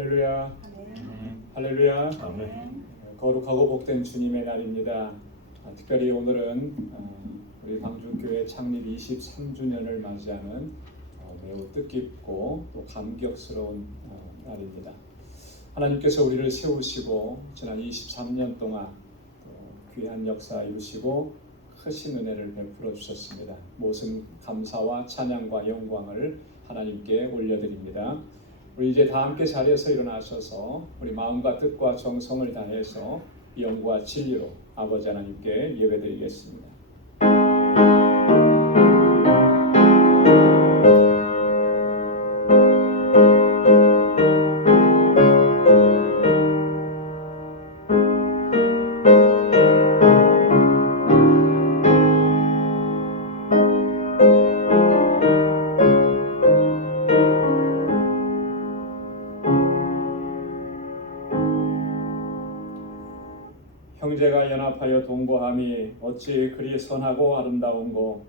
할렐루야. 할렐루야. 아멘. 거룩하고 복된 주님의 날입니다. 특별히 오늘은 우리 방주교회 창립 23주년을 맞이하는 매우 뜻깊고 또 감격스러운 날입니다. 하나님께서 우리를 세우시고 지난 23년 동안 귀한 역사 이루시고 크신 은혜를 베풀어 주셨습니다. 모든 감사와 찬양과 영광을 하나님께 올려드립니다. 우리 이제 다 함께 자리에서 일어나셔서 우리 마음과 뜻과 정성을 다해서 영과 진리로 아버지 하나님께 예배드리겠습니다. 형제가 연합하여 동거함이 어찌 그리 선하고 아름다운고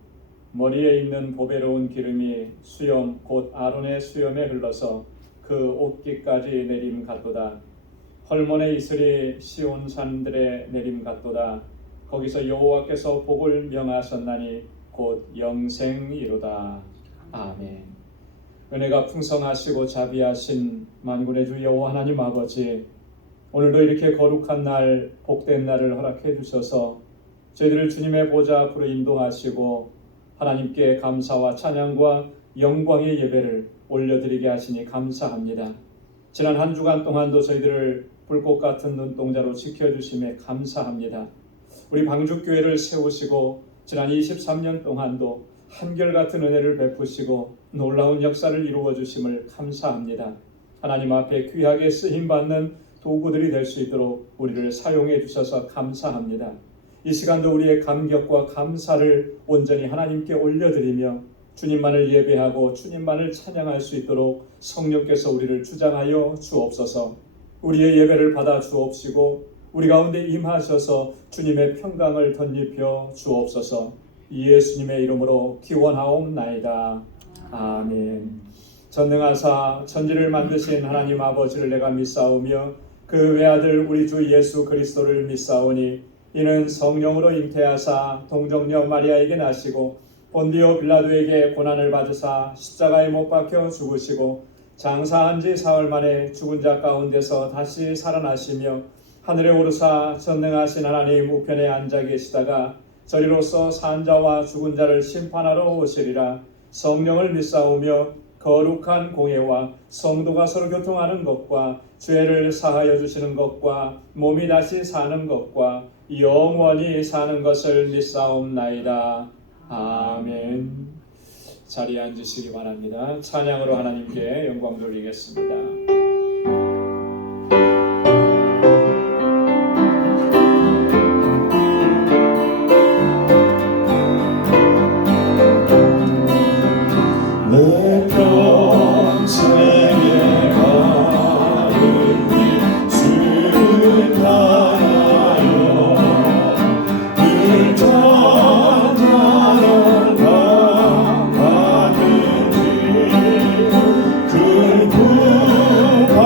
머리에 있는 보배로운 기름이 수염 곧 아론의 수염에 흘러서 그 옷깃까지 내림 같도다. 헐몬의 이슬이 시온 산들의 내림 같도다. 거기서 여호와께서 복을 명하셨나니 곧 영생이로다. 아멘. 은혜가 풍성하시고 자비하신 만군의 주 여호와 하나님 아버지, 오늘도 이렇게 거룩한 날, 복된 날을 허락해 주셔서 저희들을 주님의 보좌 앞으로 인도하시고 하나님께 감사와 찬양과 영광의 예배를 올려드리게 하시니 감사합니다. 지난 한 주간 동안도 저희들을 불꽃 같은 눈동자로 지켜주심에 감사합니다. 우리 방주교회를 세우시고 지난 23년 동안도 한결같은 은혜를 베푸시고 놀라운 역사를 이루어 주심을 감사합니다. 하나님 앞에 귀하게 쓰임받는 도구들이 될 수 있도록 우리를 사용해 주셔서 감사합니다. 이 시간도 우리의 감격과 감사를 온전히 하나님께 올려드리며 주님만을 예배하고 주님만을 찬양할 수 있도록 성령께서 우리를 주장하여 주옵소서. 우리의 예배를 받아 주옵시고 우리 가운데 임하셔서 주님의 평강을 덧입혀 주옵소서. 예수님의 이름으로 기원하옵나이다. 아멘. 전능하사 천지를 만드신 하나님 아버지를 내가 믿사오며 그 외아들 우리 주 예수 그리스도를 믿사오니 이는 성령으로 잉태하사 동정녀 마리아에게 나시고 본디오 빌라도에게 고난을 받으사 십자가에 못 박혀 죽으시고 장사한 지 사흘 만에 죽은 자 가운데서 다시 살아나시며 하늘에 오르사 전능하신 하나님 우편에 앉아 계시다가 저리로서 산 자와 죽은 자를 심판하러 오시리라. 성령을 믿사오며 거룩한 공예와 성도가 서로 교통하는 것과 죄를 사하여 주시는 것과 몸이 다시 사는 것과 영원히 사는 것을 믿사옵나이다. 아멘. 자리에 앉으시기 바랍니다. 찬양으로 하나님께 영광 돌리겠습니다. 그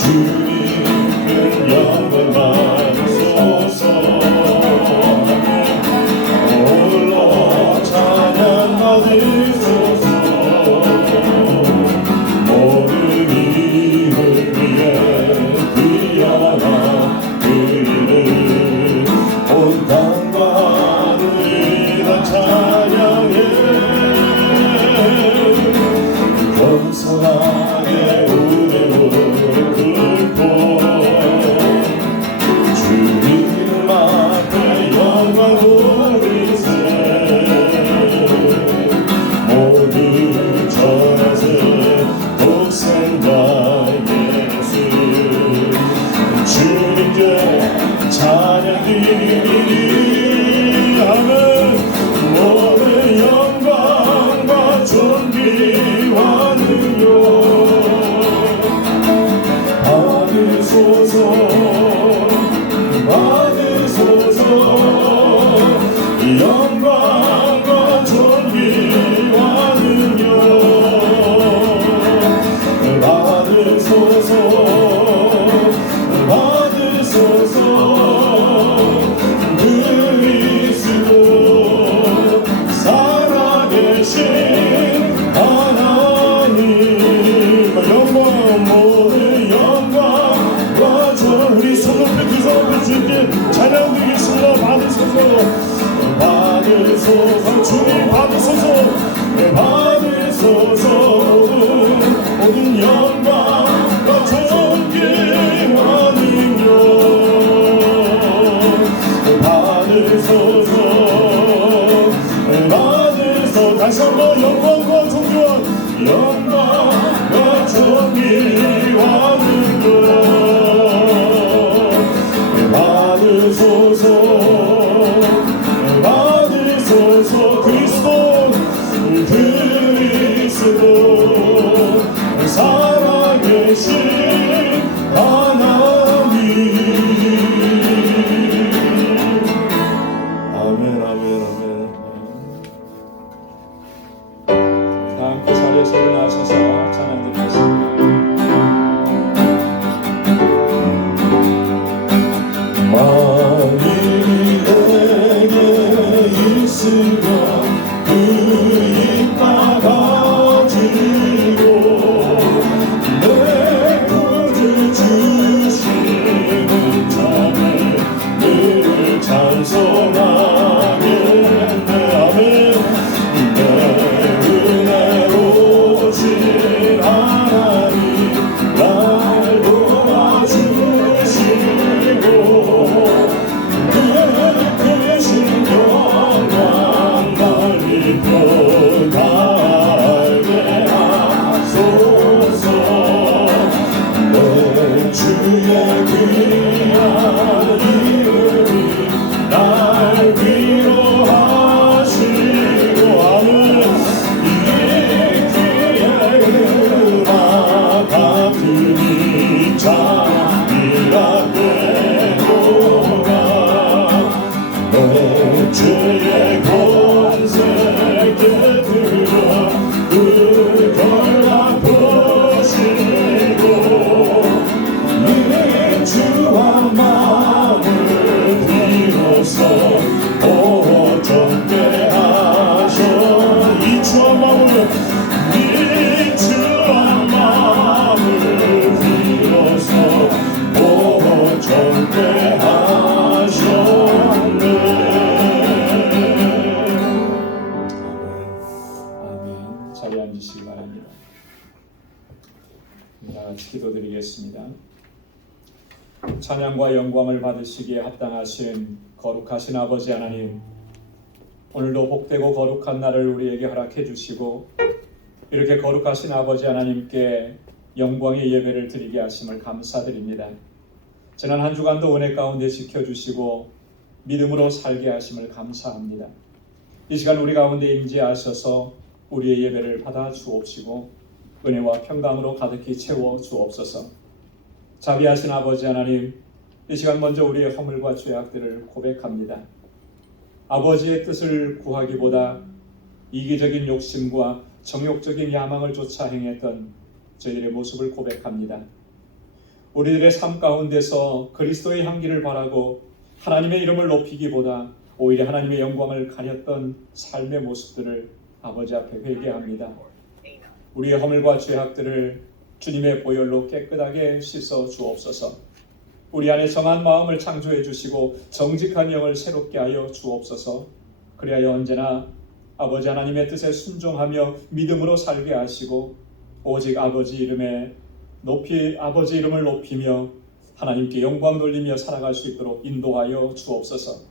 주님께 영광 받으소서. 홀로 찬양 받으소서. 모든 이를 위해 귀한 그 이름 온 땅과 하늘이 다 찬양해. 겸손하게 우리 무릎 꿇고 주님 앞에 영광 돌리세. 모두 전하세 독생자 예수. 주님께 찬양 드리니 아멘. 모든 영광과 존귀와 능력 받으소서. 영광과 존귀와 능력 받으소서. 그리스도 살아계신 하나님 영광 모든 영광과 존. 우리 손 높이 두 손 높이 주님께 찬양 드리겠습니다. 받으소서. 주님 받으소서. 모든 영광과 존귀와 능력 받으소서. 다시 한번 영광과 존귀와 능력 받으소서. 그리스도 살아계신 하나님. 아멘. 다 함께 자리에서 일어나셔서 찬양 드리겠습니다. 만일이 내게 있으면 주의 권세 깨뜨려 그 결과 보시고 네 주와 마음을 비로소 오전게 하셔. 이 주와 마음을 네 주와 마음을 비로소 오전게 하셨네. 자리에 앉으시기 바랍니다. 다 같이 기도드리겠습니다. 찬양과 영광을 받으시기에 합당하신 거룩하신 아버지 하나님, 오늘도 복되고 거룩한 날을 우리에게 허락해 주시고 이렇게 거룩하신 아버지 하나님께 영광의 예배를 드리게 하심을 감사드립니다. 지난 한 주간도 은혜 가운데 지켜주시고 믿음으로 살게 하심을 감사합니다. 이 시간 우리 가운데 임재하셔서 우리의 예배를 받아 주옵시고 은혜와 평강으로 가득히 채워 주옵소서. 자비하신 아버지 하나님, 이 시간 먼저 우리의 허물과 죄악들을 고백합니다. 아버지의 뜻을 구하기보다 이기적인 욕심과 정욕적인 야망을 쫓아 행했던 저희들의 모습을 고백합니다. 우리들의 삶 가운데서 그리스도의 향기를 바라고 하나님의 이름을 높이기보다 오히려 하나님의 영광을 가렸던 삶의 모습들을 아버지 앞에 회개합니다. 우리의 허물과 죄악들을 주님의 보혈로 깨끗하게 씻어 주옵소서. 우리 안에 정한 마음을 창조해 주시고 정직한 영을 새롭게 하여 주옵소서. 그리하여 언제나 아버지 하나님의 뜻에 순종하며 믿음으로 살게 하시고 오직 아버지 이름을 높이며 하나님께 영광 돌리며 살아갈 수 있도록 인도하여 주옵소서.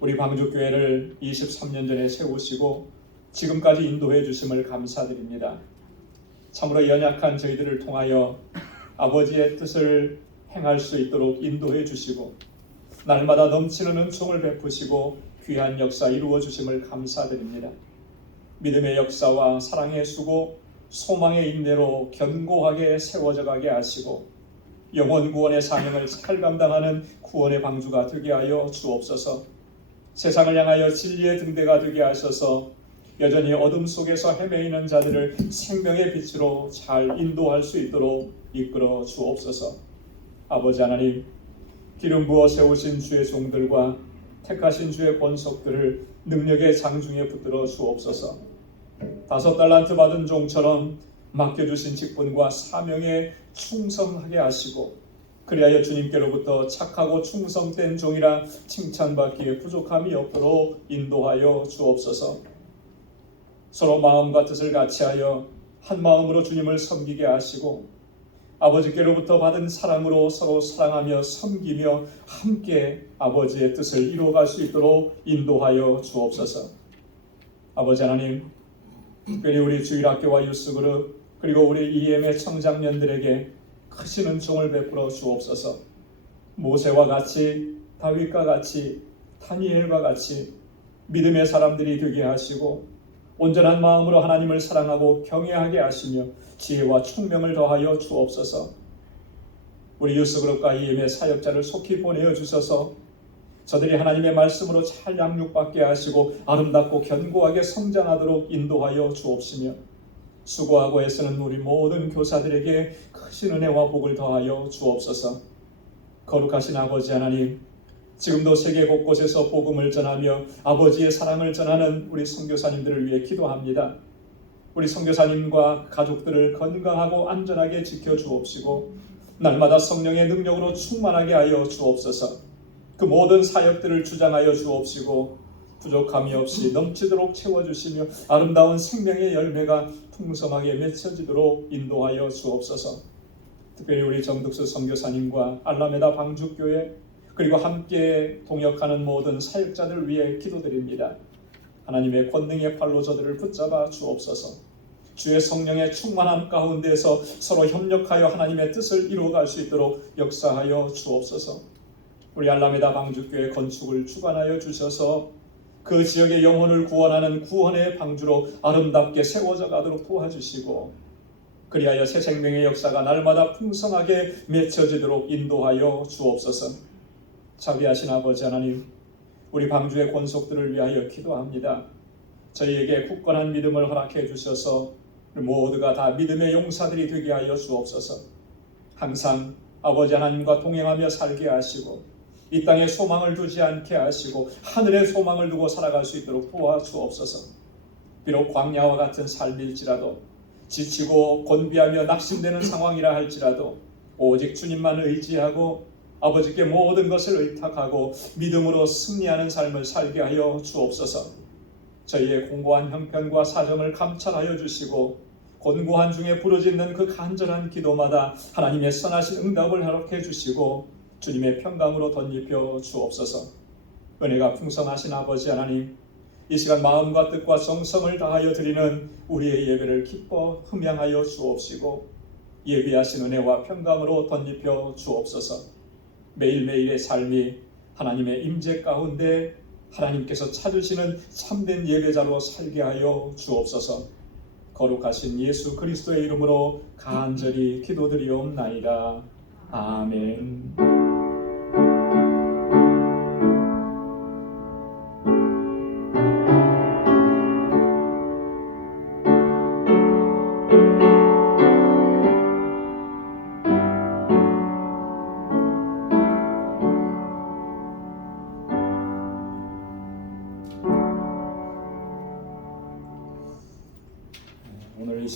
우리 방주교회를 23년 전에 세우시고 지금까지 인도해 주심을 감사드립니다. 참으로 연약한 저희들을 통하여 아버지의 뜻을 행할 수 있도록 인도해 주시고 날마다 넘치는 은총을 베푸시고 귀한 역사 이루어 주심을 감사드립니다. 믿음의 역사와 사랑의 수고, 소망의 인내로 견고하게 세워져 가게 하시고 영혼 구원의 사명을 잘 감당하는 구원의 방주가 되게 하여 주옵소서. 세상을 향하여 진리의 등대가 되게 하셔서 여전히 어둠 속에서 헤매이는 자들을 생명의 빛으로 잘 인도할 수 있도록 이끌어 주옵소서. 아버지 하나님, 기름 부어 세우신 주의 종들과 택하신 주의 권속들을 능력의 장중에 붙들어 주옵소서. 5달란트 받은 종처럼 맡겨주신 직분과 사명에 충성하게 하시고 그리하여 주님께로부터 착하고 충성된 종이라 칭찬받기에 부족함이 없도록 인도하여 주옵소서. 서로 마음과 뜻을 같이하여 한 마음으로 주님을 섬기게 하시고 아버지께로부터 받은 사랑으로 서로 사랑하며 섬기며 함께 아버지의 뜻을 이루어갈 수 있도록 인도하여 주옵소서. 아버지 하나님, 특별히 우리 주일학교와 유스그룹 그리고 우리 EM의 청장년들에게 크신 은총을 베풀어 주옵소서. 모세와 같이, 다윗과 같이, 다니엘과 같이 믿음의 사람들이 되게 하시고 온전한 마음으로 하나님을 사랑하고 경외하게 하시며 지혜와 총명을 더하여 주옵소서. 우리 유스그룹과 EM의 사역자를 속히 보내어 주셔서 저들이 하나님의 말씀으로 잘 양육받게 하시고 아름답고 견고하게 성장하도록 인도하여 주옵시며 수고하고 애쓰는 우리 모든 교사들에게 크신 은혜와 복을 더하여 주옵소서. 거룩하신 아버지 하나님, 지금도 세계 곳곳에서 복음을 전하며 아버지의 사랑을 전하는 우리 선교사님들을 위해 기도합니다. 우리 선교사님과 가족들을 건강하고 안전하게 지켜주옵시고 날마다 성령의 능력으로 충만하게 하여 주옵소서. 그 모든 사역들을 주장하여 주옵시고 부족함이 없이 넘치도록 채워주시며 아름다운 생명의 열매가 풍성하게 맺혀지도록 인도하여 주옵소서. 특별히 우리 정득수 선교사님과 알라메다 방주교회 그리고 함께 동역하는 모든 사역자들 위해 기도드립니다. 하나님의 권능의 팔로 저들을 붙잡아 주옵소서. 주의 성령의 충만함 가운데서 서로 협력하여 하나님의 뜻을 이루어갈 수 있도록 역사하여 주옵소서. 우리 알라메다 방주교회 건축을 주관하여 주셔서 그 지역의 영혼을 구원하는 구원의 방주로 아름답게 세워져 가도록 도와주시고 그리하여 새 생명의 역사가 날마다 풍성하게 맺혀지도록 인도하여 주옵소서. 자비하신 아버지 하나님, 우리 방주의 권속들을 위하여 기도합니다. 저희에게 굳건한 믿음을 허락해 주셔서 모두가 다 믿음의 용사들이 되게 하여 주옵소서. 항상 아버지 하나님과 동행하며 살게 하시고 이 땅에 소망을 두지 않게 하시고 하늘에 소망을 두고 살아갈 수 있도록 도와주옵소서. 비록 광야와 같은 삶일지라도 지치고 곤비하며 낙심되는 상황이라 할지라도 오직 주님만 의지하고 아버지께 모든 것을 의탁하고 믿음으로 승리하는 삶을 살게 하여 주옵소서. 저희의 공고한 형편과 사정을 감찰하여 주시고 곤고한 중에 부르짖는 그 간절한 기도마다 하나님의 선하신 응답을 허락해 주시고 주님의 평강으로 덧입혀 주옵소서. 은혜가 풍성하신 아버지 하나님, 이 시간 마음과 뜻과 정성을 다하여 드리는 우리의 예배를 기뻐 흠양하여 주옵시고 예비하신 은혜와 평강으로 덧입혀 주옵소서. 매일매일의 삶이 하나님의 임재 가운데 하나님께서 찾으시는 참된 예배자로 살게 하여 주옵소서. 거룩하신 예수 그리스도의 이름으로 간절히 기도드리옵나이다. 아멘.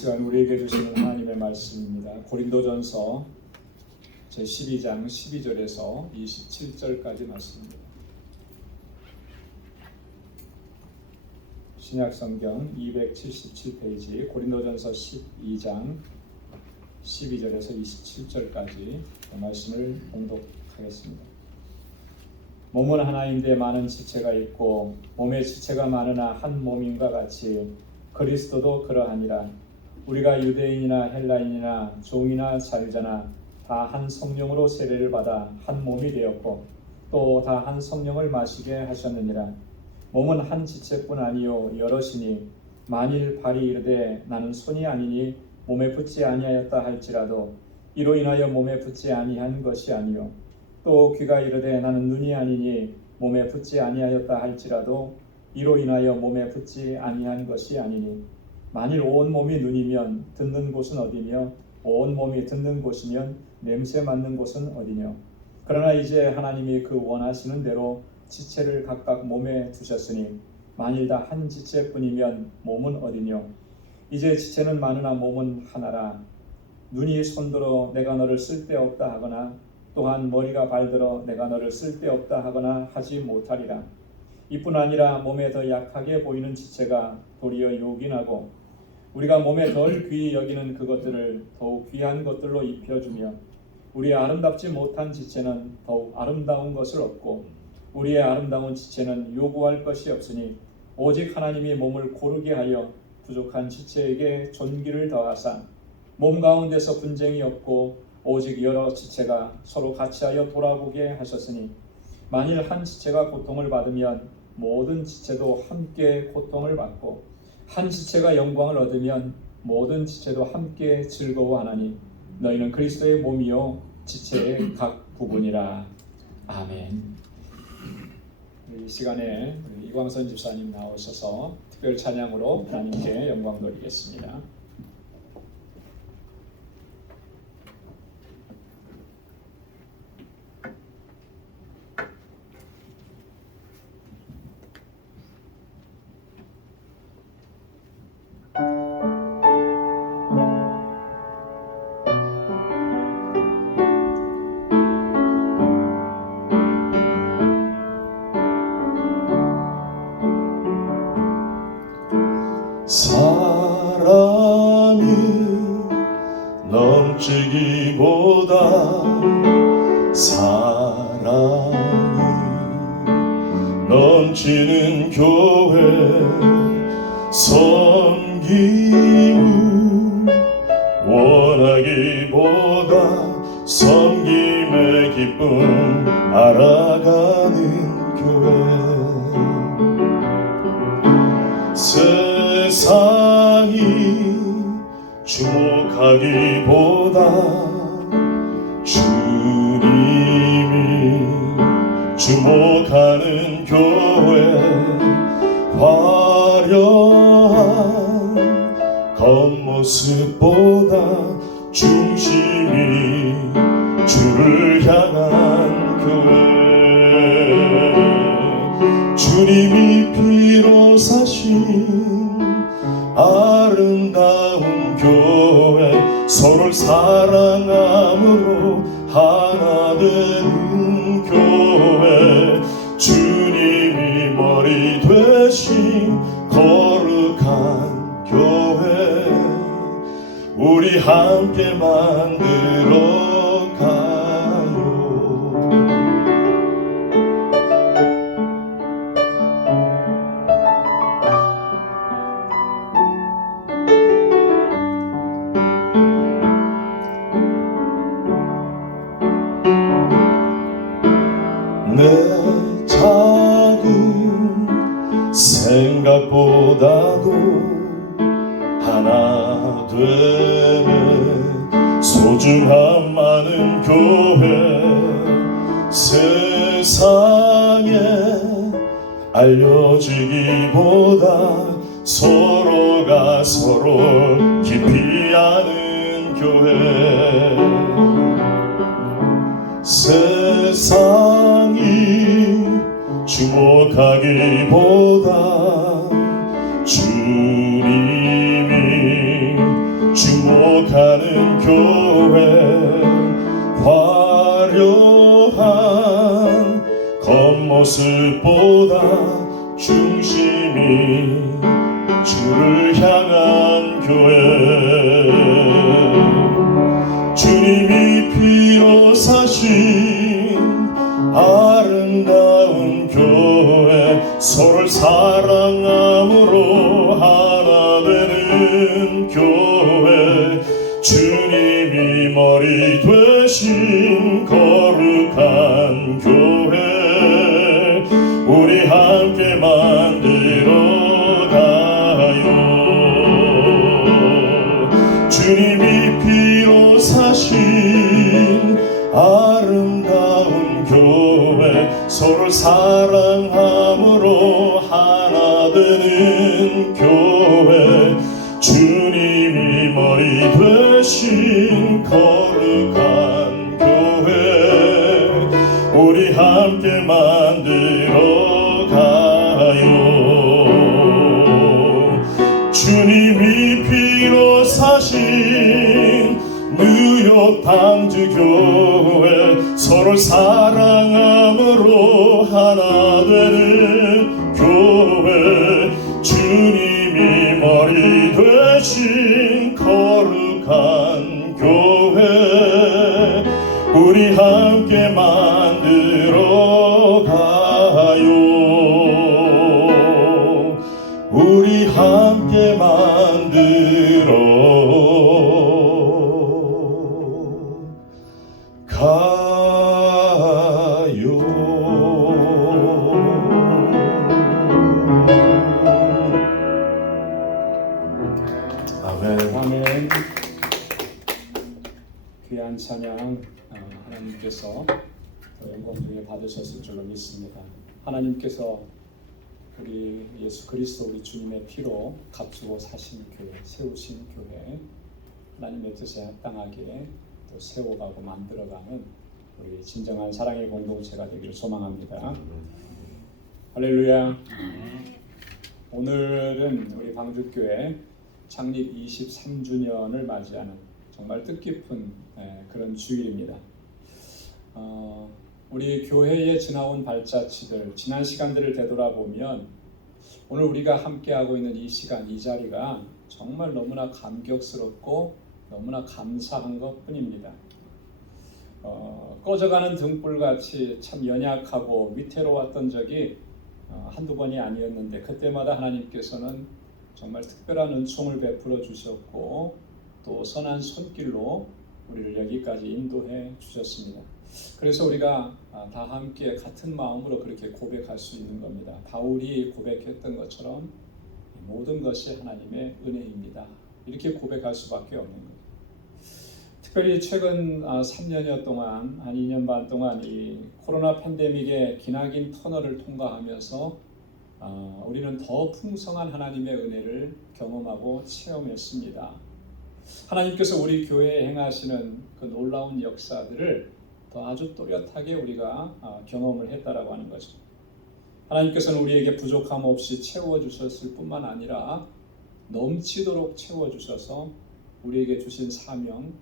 시간 우리에게 주시는 하나님의 말씀입니다. 고린도전서 제12장 12절에서 27절까지 말씀입니다. 신약성경 277페이지 고린도전서 12장 12절에서 27절까지 말씀을 봉독하겠습니다. 몸은 하나인데 많은 지체가 있고 몸에 지체가 많으나 한 몸인과 같이 그리스도도 그러하니라. 우리가 유대인이나 헬라인이나 종이나 자유자나 다 한 성령으로 세례를 받아 한 몸이 되었고 또 다 한 성령을 마시게 하셨느니라. 몸은 한 지체뿐 아니요 여럿이니 만일 발이 이르되 나는 손이 아니니 몸에 붙지 아니하였다 할지라도 이로 인하여 몸에 붙지 아니한 것이 아니요 또 귀가 이르되 나는 눈이 아니니 몸에 붙지 아니하였다 할지라도 이로 인하여 몸에 붙지 아니한 것이 아니니 만일 온 몸이 눈이면 듣는 곳은 어디며 온 몸이 듣는 곳이면 냄새 맡는 곳은 어디뇨. 그러나 이제 하나님이 그 원하시는 대로 지체를 각각 몸에 두셨으니 만일 다 한 지체뿐이면 몸은 어디뇨. 이제 지체는 많으나 몸은 하나라. 눈이 손들어 내가 너를 쓸데없다 하거나 또한 머리가 발들어 내가 너를 쓸데없다 하거나 하지 못하리라. 이뿐 아니라 몸에 더 약하게 보이는 지체가 도리어 요긴하고 우리가 몸에 덜 귀히 여기는 그것들을 더욱 귀한 것들로 입혀주며 우리의 아름답지 못한 지체는 더욱 아름다운 것을 얻고 우리의 아름다운 지체는 요구할 것이 없으니 오직 하나님이 몸을 고르게 하여 부족한 지체에게 존귀를 더하사 몸 가운데서 분쟁이 없고 오직 여러 지체가 서로 같이하여 돌아보게 하셨으니 만일 한 지체가 고통을 받으면 모든 지체도 함께 고통을 받고 한 지체가 영광을 얻으면 모든 지체도 함께 즐거워하나니 너희는 그리스도의 몸이요 지체의 각 부분이라. 아멘. 이 시간에 이광선 집사님 나오셔서 특별 찬양으로 하나님께 영광 돌리겠습니다. 사랑이 넘치기보다 사랑이 넘치는 교회 섬김을 원하기보다 섬김의 기쁨 알아가는 교회 세상이 주목하기보다 주님이 주목하는 교회 화려한 겉모습보다 중심이 주를 향한 교회 주님이 피로 사신 아름다운 교회 서로를 사랑함으로 하나 되는 교회 주님이 머리 되신 거룩한 교회 우리 함께 만들어 가요. 내 작은 생각보다도 하나 되는 소중함 많은 교회 세상에 알려지기보다 서로가 서로 깊이 아는 교회 세상이 주목하기보다 주님이 거룩한 교회 화려한 겉모습보다 중심이 주를 향한 교회 주님이 피로 사신 아름다운 교회 서로를 사랑함으로 하나 되는 교회 주님이 머리 되신 거룩한 교회 우리 함께 만들어 가요 주님이 피로 사신 아름다운 교회 서로 사랑함으로 하나 되는 교회 주님이 머리 되신 거룩한 교회 우리 함께 만들어 가요 주님이 피로 사신 뉴욕 방주교회 서로 사랑함으로 하나 되는 교회 주님이 머리 되신 거룩한 교회 우리 함께 만들어 가요 우리 함께 만들어 가요. 아멘. 아멘. 귀한 찬양 하나님께서 영광 중에 받으셨을 줄로 믿습니다. 하나님께서 우리 예수 그리스도 우리 주님의 피로 값주고 사신 교회, 세우신 교회, 하나님의 뜻에 합당하게 또 세워가고 만들어가는 우리 진정한 사랑의 공동체가 되기를 소망합니다. 할렐루야. 오늘은 우리 방주교회 창립 23주년을 맞이하는 정말 뜻깊은 그런 주일입니다. 우리 교회에 지나온 발자취들, 지난 시간들을 되돌아보면 오늘 우리가 함께하고 있는 이 시간, 이 자리가 정말 너무나 감격스럽고 너무나 감사한 것뿐입니다. 꺼져가는 등불같이 참 연약하고 위태로웠던 적이 한두 번이 아니었는데 그때마다 하나님께서는 정말 특별한 은총을 베풀어 주셨고 또 선한 손길로 우리를 여기까지 인도해 주셨습니다. 그래서 우리가 다 함께 같은 마음으로 그렇게 고백할 수 있는 겁니다. 바울이 고백했던 것처럼 모든 것이 하나님의 은혜입니다. 이렇게 고백할 수밖에 없는 거예요. 특별히 최근 3년여 동안, 한 2년 반 동안 이 코로나 팬데믹의 기나긴 터널을 통과하면서 우리는 더 풍성한 하나님의 은혜를 경험하고 체험했습니다. 하나님께서 우리 교회에 행하시는 그 놀라운 역사들을 더 아주 또렷하게 우리가 경험을 했다라고 하는 거죠. 하나님께서는 우리에게 부족함 없이 채워주셨을 뿐만 아니라 넘치도록 채워주셔서 우리에게 주신 사명,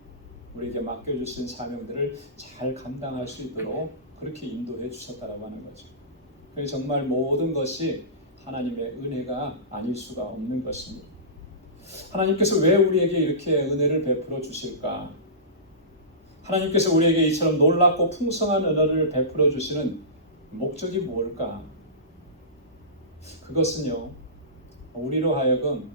우리에게 맡겨주신 사명들을 잘 감당할 수 있도록 그렇게 인도해 주셨다라고 하는 거죠. 그래서 정말 모든 것이 하나님의 은혜가 아닐 수가 없는 것입니다. 하나님께서 왜 우리에게 이렇게 은혜를 베풀어 주실까? 하나님께서 우리에게 이처럼 놀랍고 풍성한 은혜를 베풀어 주시는 목적이 뭘까? 그것은요, 우리로 하여금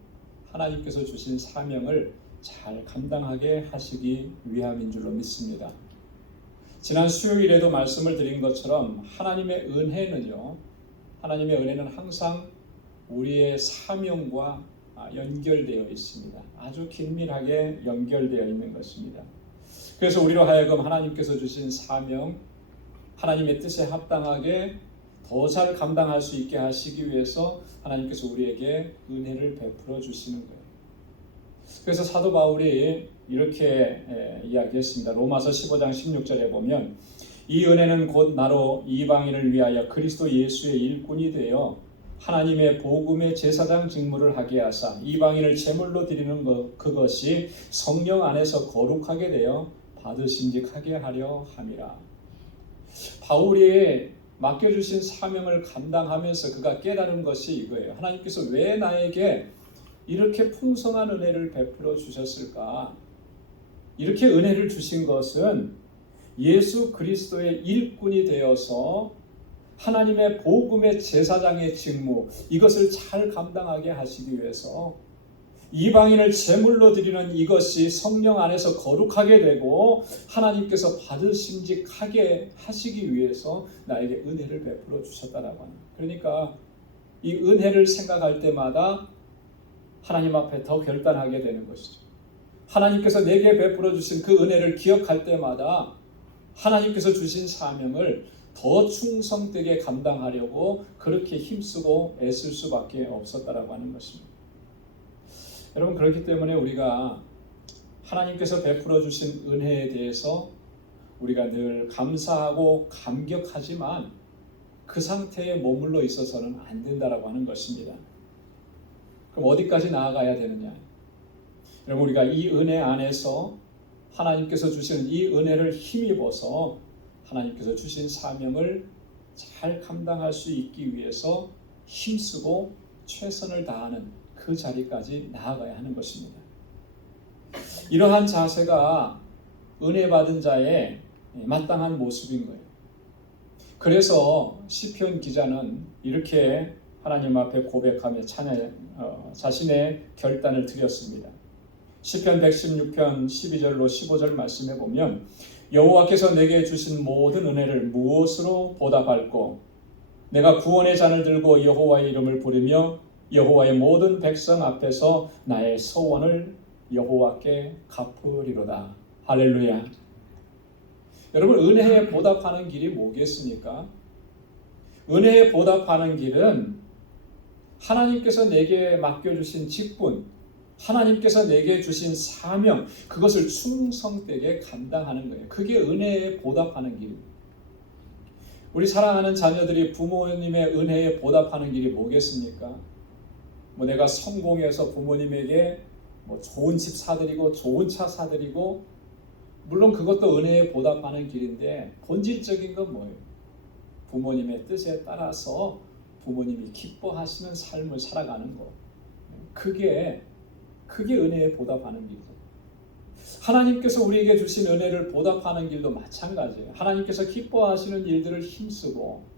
하나님께서 주신 사명을 잘 감당하게 하시기 위함인 줄로 믿습니다. 지난 수요일에도 말씀을 드린 것처럼 하나님의 은혜는 항상 우리의 사명과 연결되어 있습니다. 아주 긴밀하게 연결되어 있는 것입니다. 그래서 우리로 하여금 하나님께서 주신 사명, 하나님의 뜻에 합당하게 더 잘 감당할 수 있게 하시기 위해서 하나님께서 우리에게 은혜를 베풀어 주시는 거예요. 그래서 사도 바울이 이렇게 이야기했습니다. 로마서 15장 16절에 보면 이 은혜는 곧 나로 이방인을 위하여 그리스도 예수의 일꾼이 되어 하나님의 복음의 제사장 직무를 하게 하사 이방인을 제물로 드리는 그것이 성령 안에서 거룩하게 되어 받으심직하게 하려 함이라. 바울이 맡겨주신 사명을 감당하면서 그가 깨달은 것이 이거예요. 하나님께서 왜 나에게 이렇게 풍성한 은혜를 베풀어 주셨을까? 이렇게 은혜를 주신 것은 예수 그리스도의 일꾼이 되어서 하나님의 복음의 제사장의 직무, 이것을 잘 감당하게 하시기 위해서, 이방인을 제물로 드리는 이것이 성령 안에서 거룩하게 되고 하나님께서 받으심직하게 하시기 위해서 나에게 은혜를 베풀어 주셨다라고 하는. 그러니까 이 은혜를 생각할 때마다 하나님 앞에 더 결단하게 되는 것이죠. 하나님께서 내게 베풀어 주신 그 은혜를 기억할 때마다 하나님께서 주신 사명을 더 충성되게 감당하려고 그렇게 힘쓰고 애쓸 수밖에 없었다라고 하는 것입니다. 여러분, 그렇기 때문에 우리가 하나님께서 베풀어 주신 은혜에 대해서 우리가 늘 감사하고 감격하지만 그 상태에 머물러 있어서는 안 된다라고 하는 것입니다. 그럼 어디까지 나아가야 되느냐? 여러분, 우리가 이 은혜 안에서 하나님께서 주시는 이 은혜를 힘입어서 하나님께서 주신 사명을 잘 감당할 수 있기 위해서 힘쓰고 최선을 다하는 그 자리까지 나아가야 하는 것입니다. 이러한 자세가 은혜 받은 자의 마땅한 모습인 거예요. 그래서 시편 기자는 이렇게 하나님 앞에 고백하며 자신의 결단을 드렸습니다. 시편 116편 12절로 15절 말씀에 보면 여호와께서 내게 주신 모든 은혜를 무엇으로 보답할꼬? 내가 구원의 잔을 들고 여호와의 이름을 부르며 여호와의 모든 백성 앞에서 나의 소원을 여호와께 갚으리로다. 할렐루야. 여러분, 은혜에 보답하는 길이 뭐겠습니까? 은혜에 보답하는 길은 하나님께서 내게 맡겨주신 직분, 하나님께서 내게 주신 사명, 그것을 충성되게 감당하는 거예요. 그게 은혜에 보답하는 길입니다. 우리 사랑하는 자녀들이 부모님의 은혜에 보답하는 길이 뭐겠습니까? 내가 성공해서 부모님에게 좋은 집 사드리고 좋은 차 사드리고, 물론 그것도 은혜에 보답하는 길인데 본질적인 건 뭐예요? 부모님의 뜻에 따라서 부모님이 기뻐하시는 삶을 살아가는 거. 그게 은혜에 보답하는 길이죠. 하나님께서 우리에게 주신 은혜를 보답하는 길도 마찬가지예요. 하나님께서 기뻐하시는 일들을 힘쓰고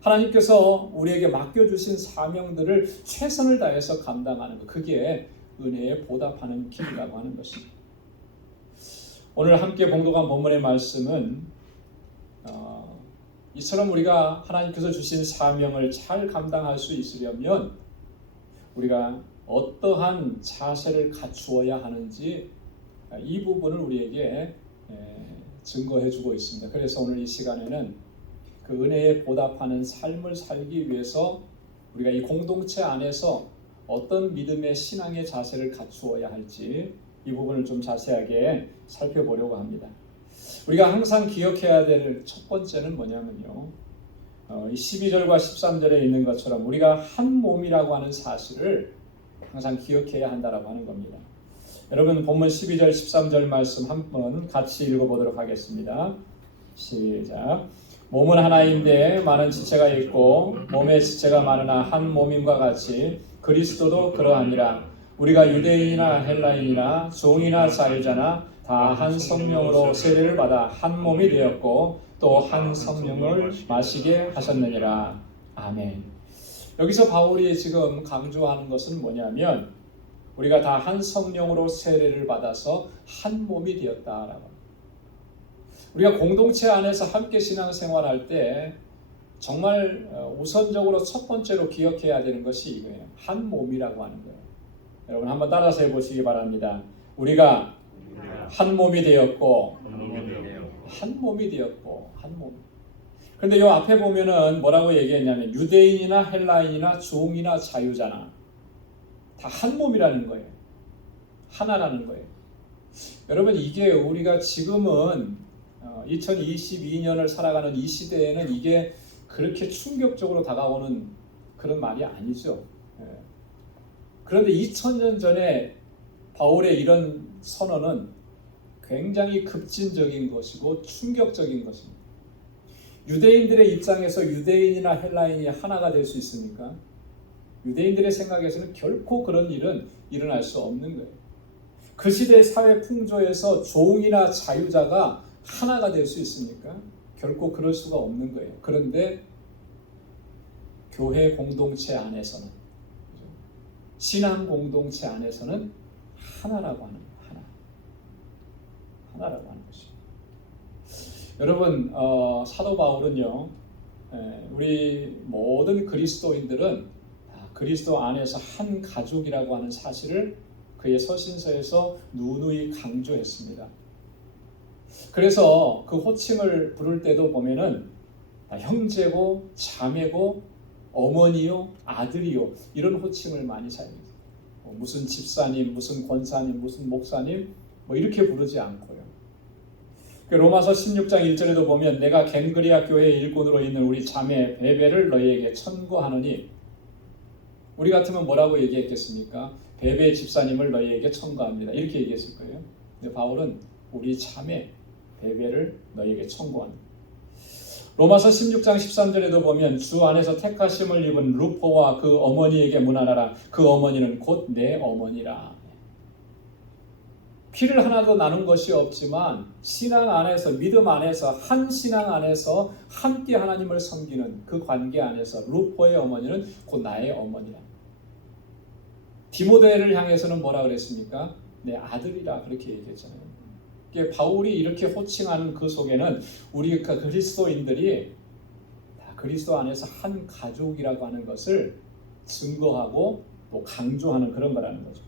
하나님께서 우리에게 맡겨주신 사명들을 최선을 다해서 감당하는 것, 그게 은혜에 보답하는 길이라고 하는 것입니다. 오늘 함께 봉독한 본문의 말씀은 이처럼 우리가 하나님께서 주신 사명을 잘 감당할 수 있으려면 우리가 어떠한 자세를 갖추어야 하는지 이 부분을 우리에게 증거해 주고 있습니다. 그래서 오늘 이 시간에는 그 은혜에 보답하는 삶을 살기 위해서 우리가 이 공동체 안에서 어떤 믿음의 신앙의 자세를 갖추어야 할지 이 부분을 좀 자세하게 살펴보려고 합니다. 우리가 항상 기억해야 될 첫 번째는 뭐냐면요, 이 12절과 13절에 있는 것처럼 우리가 한 몸이라고 하는 사실을 항상 기억해야 한다라고 하는 겁니다. 여러분, 본문 12절 13절 말씀 한번 같이 읽어보도록 하겠습니다. 시작. 몸은 하나인데 많은 지체가 있고 몸에 지체가 많으나 한 몸임과 같이 그리스도도 그러하니라. 우리가 유대인이나 헬라인이나 종이나 자유자나 다 한 성령으로 세례를 받아 한 몸이 되었고 또 한 성령을 마시게 하셨느니라. 아멘. 여기서 바울이 지금 강조하는 것은 뭐냐면 우리가 다 한 성령으로 세례를 받아서 한 몸이 되었다라고. 우리가 공동체 안에서 함께 신앙생활할 때 정말 우선적으로 첫 번째로 기억해야 되는 것이 이거예요. 한 몸이라고 하는 거예요. 여러분 한번 따라서 해보시기 바랍니다. 우리가 한 몸이 되었고 한 몸. 그런데 이 앞에 보면은 뭐라고 얘기했냐면 유대인이나 헬라인이나 종이나 자유자나 다 한 몸이라는 거예요. 하나라는 거예요. 여러분, 이게 우리가 지금은 2022년을 살아가는 이 시대에는 이게 그렇게 충격적으로 다가오는 그런 말이 아니죠. 예. 그런데 2000년 전에 바울의 이런 선언은 굉장히 급진적인 것이고 충격적인 것입니다. 유대인들의 입장에서 유대인이나 헬라인이 하나가 될 수 있습니까? 유대인들의 생각에서는 결코 그런 일은 일어날 수 없는 거예요. 그 시대의 사회 풍조에서 종이나 자유자가 하나가 될 수 있습니까? 결코 그럴 수가 없는 거예요. 그런데 교회 공동체 안에서는, 신앙 공동체 안에서는 하나라고 하는 거예요. 하나라고 하는 것입니다. 여러분, 사도 바울은요, 우리 모든 그리스도인들은 그리스도 안에서 한 가족이라고 하는 사실을 그의 서신서에서 누누이 강조했습니다. 그래서 그 호칭을 부를 때도 보면은 형제고 자매고 어머니요 아들이요 이런 호칭을 많이 사용해요. 무슨 집사님, 무슨 권사님, 무슨 목사님 뭐 이렇게 부르지 않고요. 로마서 16장 1절에도 보면 내가 갱그리아 교회의 일꾼으로 있는 우리 자매 베베를 너희에게 천구하노니, 우리 같으면 뭐라고 얘기했겠습니까? 베베 집사님을 너희에게 청구합니다. 이렇게 얘기했을 거예요. 근데 바울은 우리 자매 베베를 너희에게 청구합니다. 로마서 16장 13절에도 보면 주 안에서 택하심을 입은 루포와 그 어머니에게 문안하라. 그 어머니는 곧 내 어머니라. 피를 하나도 나눈 것이 없지만 신앙 안에서, 믿음 안에서, 한 신앙 안에서 함께 하나님을 섬기는 그 관계 안에서 루포의 어머니는 곧 나의 어머니라. 디모데를 향해서는 뭐라 그랬습니까? 내 아들이라 그렇게 얘기했잖아요. 바울이 이렇게 호칭하는 그 속에는 우리 그리스도인들이 다 그리스도 안에서 한 가족이라고 하는 것을 증거하고 또 강조하는 그런 거라는 거죠.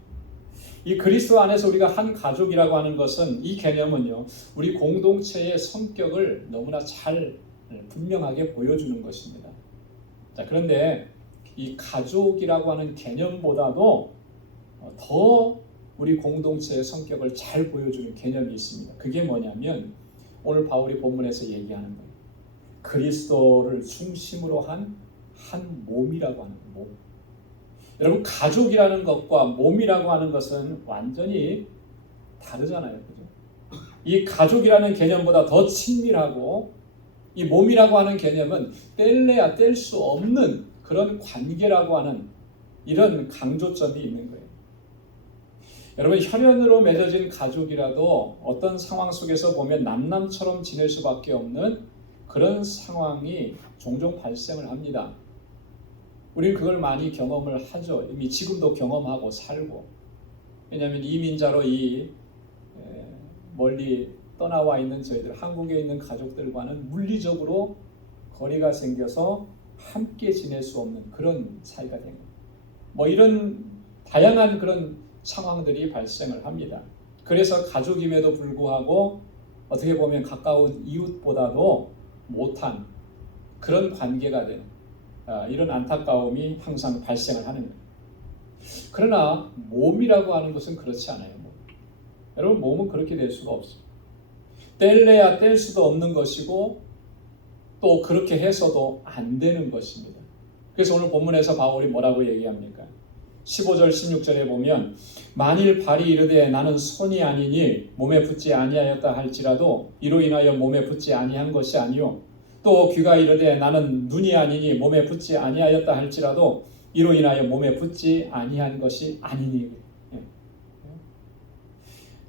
이 그리스도 안에서 우리가 한 가족이라고 하는 것은, 이 개념은요, 우리 공동체의 성격을 너무나 잘 분명하게 보여주는 것입니다. 자, 그런데 이 가족이라고 하는 개념보다도 더 우리 공동체의 성격을 잘 보여주는 개념이 있습니다. 그게 뭐냐면 오늘 바울이 본문에서 얘기하는 거예요. 그리스도를 중심으로 한 몸이라고 하는 거예요. 몸. 여러분, 가족이라는 것과 몸이라고 하는 것은 완전히 다르잖아요. 그죠? 이 가족이라는 개념보다 더 친밀하고, 이 몸이라고 하는 개념은 뗄래야 뗄 수 없는 그런 관계라고 하는 이런 강조점이 있는 거예요. 여러분, 혈연으로 맺어진 가족이라도 어떤 상황 속에서 보면 남남처럼 지낼 수밖에 없는 그런 상황이 종종 발생을 합니다. 우리는 그걸 많이 경험을 하죠. 이미 지금도 경험하고 살고. 왜냐하면 이민자로 멀리 떠나와 있는 저희들, 한국에 있는 가족들과는 물리적으로 거리가 생겨서 함께 지낼 수 없는 그런 사이가 된 거예요. 뭐 이런 다양한 그런 상황들이 발생을 합니다. 그래서 가족임에도 불구하고 어떻게 보면 가까운 이웃보다도 못한 그런 관계가 되는 이런 안타까움이 항상 발생을 하는 거예요. 그러나 몸이라고 하는 것은 그렇지 않아요. 여러분, 몸은 그렇게 될 수가 없어요. 뗄래야 뗄 수도 없는 것이고 또 그렇게 해서도 안 되는 것입니다. 그래서 오늘 본문에서 바울이 뭐라고 얘기합니까? 15절 16절에 보면 만일 발이 이르되 나는 손이 아니니 몸에 붙지 아니하였다 할지라도 이로 인하여 몸에 붙지 아니한 것이 아니요, 또 귀가 이르되 나는 눈이 아니니 몸에 붙지 아니하였다 할지라도 이로 인하여 몸에 붙지 아니한 것이 아니니.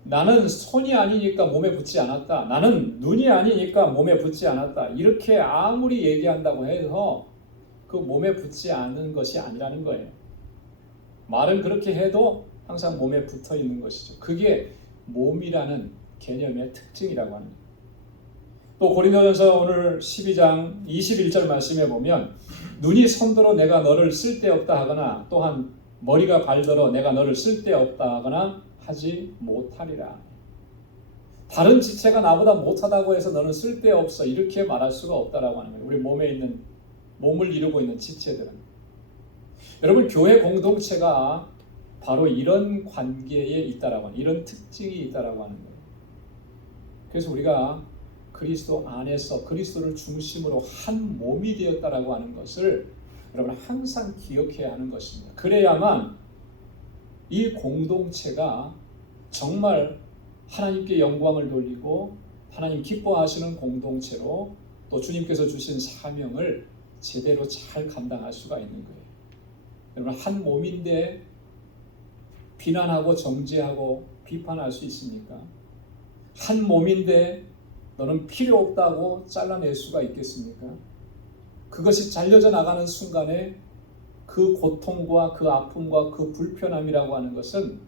나는 손이 아니니까 몸에 붙지 않았다, 나는 눈이 아니니까 몸에 붙지 않았다, 이렇게 아무리 얘기한다고 해서 그 몸에 붙지 않은 것이 아니라는 거예요. 말은 그렇게 해도 항상 몸에 붙어 있는 것이죠. 그게 몸이라는 개념의 특징이라고 하는 거예요. 또 고린도전서 오늘 12장 21절 말씀에 보면 눈이 손더러 내가 너를 쓸데없다 하거나 또한 머리가 발더러 내가 너를 쓸데없다 하거나 하지 못하리라. 다른 지체가 나보다 못하다고 해서 너는 쓸데없어 이렇게 말할 수가 없다라고 하는 거예요. 우리 몸에 있는, 몸을 이루고 있는 지체들은. 여러분, 교회 공동체가 바로 이런 관계에 있다라고 하는, 이런 특징이 있다라고 하는 거예요. 그래서 우리가 그리스도 안에서 그리스도를 중심으로 한 몸이 되었다라고 하는 것을 여러분 항상 기억해야 하는 것입니다. 그래야만 이 공동체가 정말 하나님께 영광을 돌리고 하나님 기뻐하시는 공동체로 또 주님께서 주신 사명을 제대로 잘 감당할 수가 있는 거예요. 여러분 한 몸인데 비난하고 정죄하고 비판할 수 있습니까? 한 몸인데 너는 필요 없다고 잘라낼 수가 있겠습니까? 그것이 잘려져 나가는 순간에 그 고통과 그 아픔과 그 불편함이라고 하는 것은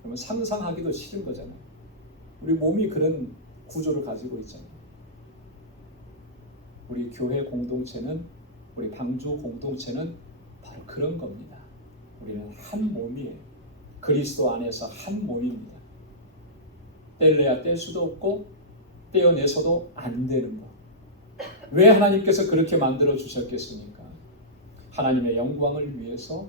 여러분 상상하기도 싫은 거잖아요. 우리 몸이 그런 구조를 가지고 있잖아요. 우리 교회 공동체는, 우리 방주 공동체는 바로 그런 겁니다. 우리는 한 몸이에요. 그리스도 안에서 한 몸입니다. 뗄래야 뗄 수도 없고 떼어내서도 안 되는 것. 왜 하나님께서 그렇게 만들어 주셨겠습니까? 하나님의 영광을 위해서,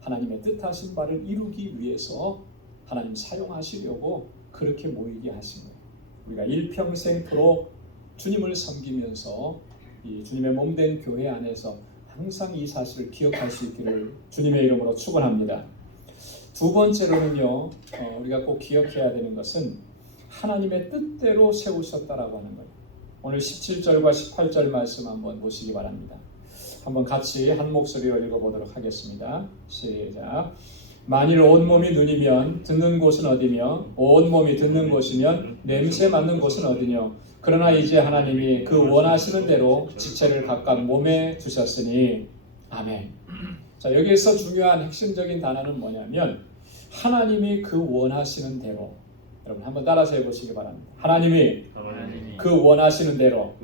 하나님의 뜻하신 바를 이루기 위해서 하나님 사용하시려고 그렇게 모이게 하신 거예요. 우리가 일평생토록 주님을 섬기면서 이 주님의 몸된 교회 안에서 항상 이 사실을 기억할 수 있기를 주님의 이름으로 축원합니다. 두 번째로는요, 우리가 꼭 기억해야 되는 것은 하나님의 뜻대로 세우셨다라고 하는 거예요. 오늘 17절과 18절 말씀 한번 보시기 바랍니다. 한번 같이 한 목소리로 읽어보도록 하겠습니다. 시작. 만일 온몸이 눈이면 듣는 곳은 어디며 온몸이 듣는 곳이면 냄새 맡는 곳은 어디뇨. 그러나 이제 하나님이 그 원하시는 대로 지체를 각각 몸에 두셨으니 아멘. 자, 여기에서 중요한 핵심적인 단어는 뭐냐면 하나님이 그 원하시는 대로. 여러분 한번 따라서 해보시기 바랍니다. 하나님이 그 원하시는 대로,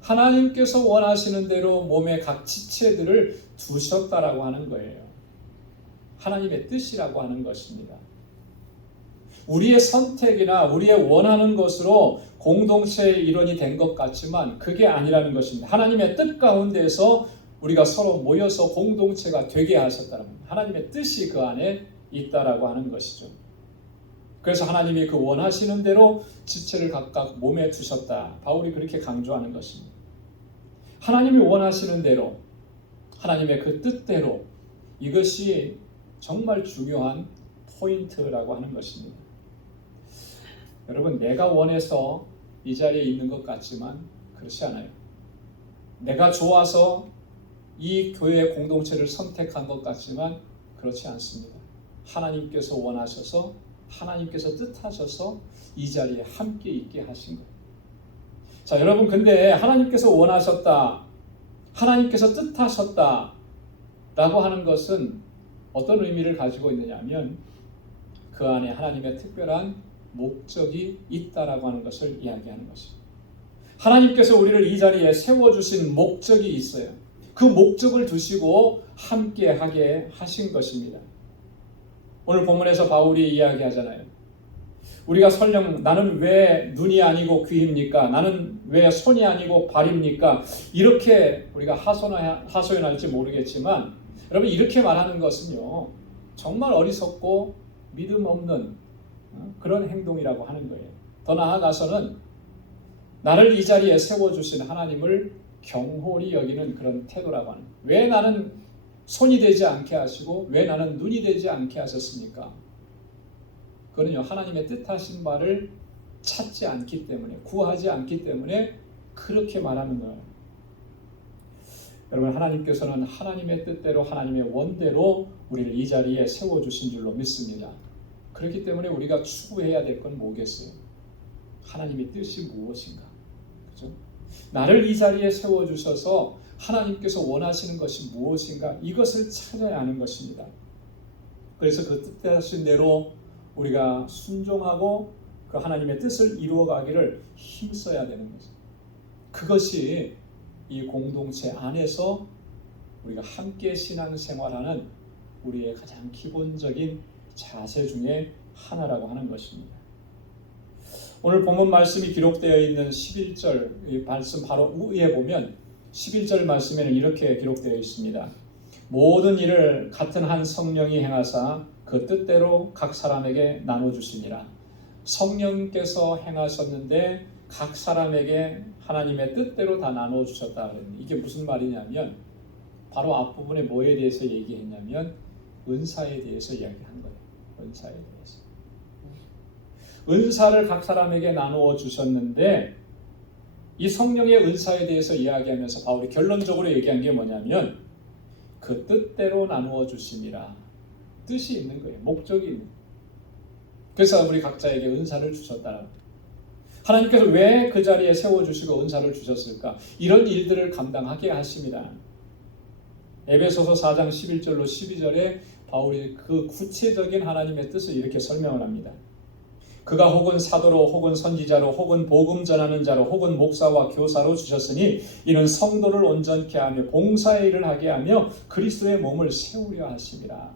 하나님께서 원하시는 대로 몸의 각 지체들을 두셨다라고 하는 거예요. 하나님의 뜻이라고 하는 것입니다. 우리의 선택이나 우리의 원하는 것으로 공동체의 일원이 된 것 같지만 그게 아니라는 것입니다. 하나님의 뜻 가운데서 우리가 서로 모여서 공동체가 되게 하셨다는 겁니다. 하나님의 뜻이 그 안에 있다라고 하는 것이죠. 그래서 하나님이 그 원하시는 대로 지체를 각각 몸에 두셨다. 바울이 그렇게 강조하는 것입니다. 하나님이 원하시는 대로, 하나님의 그 뜻대로, 이것이 정말 중요한 포인트라고 하는 것입니다. 여러분, 내가 원해서 이 자리에 있는 것 같지만 그렇지 않아요. 내가 좋아서 이 교회 공동체를 선택한 것 같지만 그렇지 않습니다. 하나님께서 원하셔서, 하나님께서 뜻하셔서 이 자리에 함께 있게 하신 거예요. 자, 여러분, 근데 하나님께서 원하셨다, 하나님께서 뜻하셨다 라고 하는 것은 어떤 의미를 가지고 있느냐 하면 그 안에 하나님의 특별한 목적이 있다라고 하는 것을 이야기하는 것입니다. 하나님께서 우리를 이 자리에 세워주신 목적이 있어요. 그 목적을 두시고 함께 하게 하신 것입니다. 오늘 본문에서 바울이 이야기하잖아요. 우리가 설령 나는 왜 눈이 아니고 귀입니까? 나는 왜 손이 아니고 발입니까? 이렇게 우리가 하소연할지 모르겠지만 여러분, 이렇게 말하는 것은요 정말 어리석고 믿음 없는 그런 행동이라고 하는 거예요. 더 나아가서는 나를 이 자리에 세워주신 하나님을 경홀히 여기는 그런 태도라고 하는 거예요. 왜 나는 손이 되지 않게 하시고 왜 나는 눈이 되지 않게 하셨습니까? 그거는요 하나님의 뜻하신 바를 찾지 않기 때문에, 구하지 않기 때문에 그렇게 말하는 거예요. 여러분, 하나님께서는 하나님의 뜻대로, 하나님의 원대로 우리를 이 자리에 세워주신 줄로 믿습니다. 그렇기 때문에 우리가 추구해야 될 건 뭐겠어요? 하나님의 뜻이 무엇인가? 그죠? 나를 이 자리에 세워주셔서 하나님께서 원하시는 것이 무엇인가? 이것을 찾아야 하는 것입니다. 그래서 그 뜻하신 대로 우리가 순종하고 그 하나님의 뜻을 이루어가기를 힘써야 되는 거죠. 그것이 이 공동체 안에서 우리가 함께 신앙생활하는 우리의 가장 기본적인 자세 중에 하나라고 하는 것입니다. 오늘 본문 말씀이 기록되어 있는 11절 이 말씀 바로 위에 보면 11절 말씀에는 이렇게 기록되어 있습니다. 모든 일을 같은 한 성령이 행하사 그 뜻대로 각 사람에게 나눠주시니라. 성령께서 행하셨는데 각 사람에게 하나님의 뜻대로 다 나눠주셨다. 이게 무슨 말이냐면 바로 앞부분에 뭐에 대해서 얘기했냐면 은사에 대해서 이야기한 거예요. 은사에 대해서. 은사를 각 사람에게 나누어 주셨는데 이 성령의 은사에 대해서 이야기하면서 바울이 결론적으로 얘기한 게 뭐냐면 그 뜻대로 나누어 주심이라. 뜻이 있는 거예요. 목적이 있는 거예요. 그래서 우리 각자에게 은사를 주셨다라고. 하나님께서 왜 그 자리에 세워주시고 은사를 주셨을까? 이런 일들을 감당하게 하심이라. 에베소서 4장 11절로 12절에 바울이 그 구체적인 하나님의 뜻을 이렇게 설명을 합니다. 그가 혹은 사도로 혹은 선지자로 혹은 복음 전하는 자로 혹은 목사와 교사로 주셨으니 이는 성도를 온전케 하며 봉사의 일을 하게 하며 그리스도의 몸을 세우려 하심이라.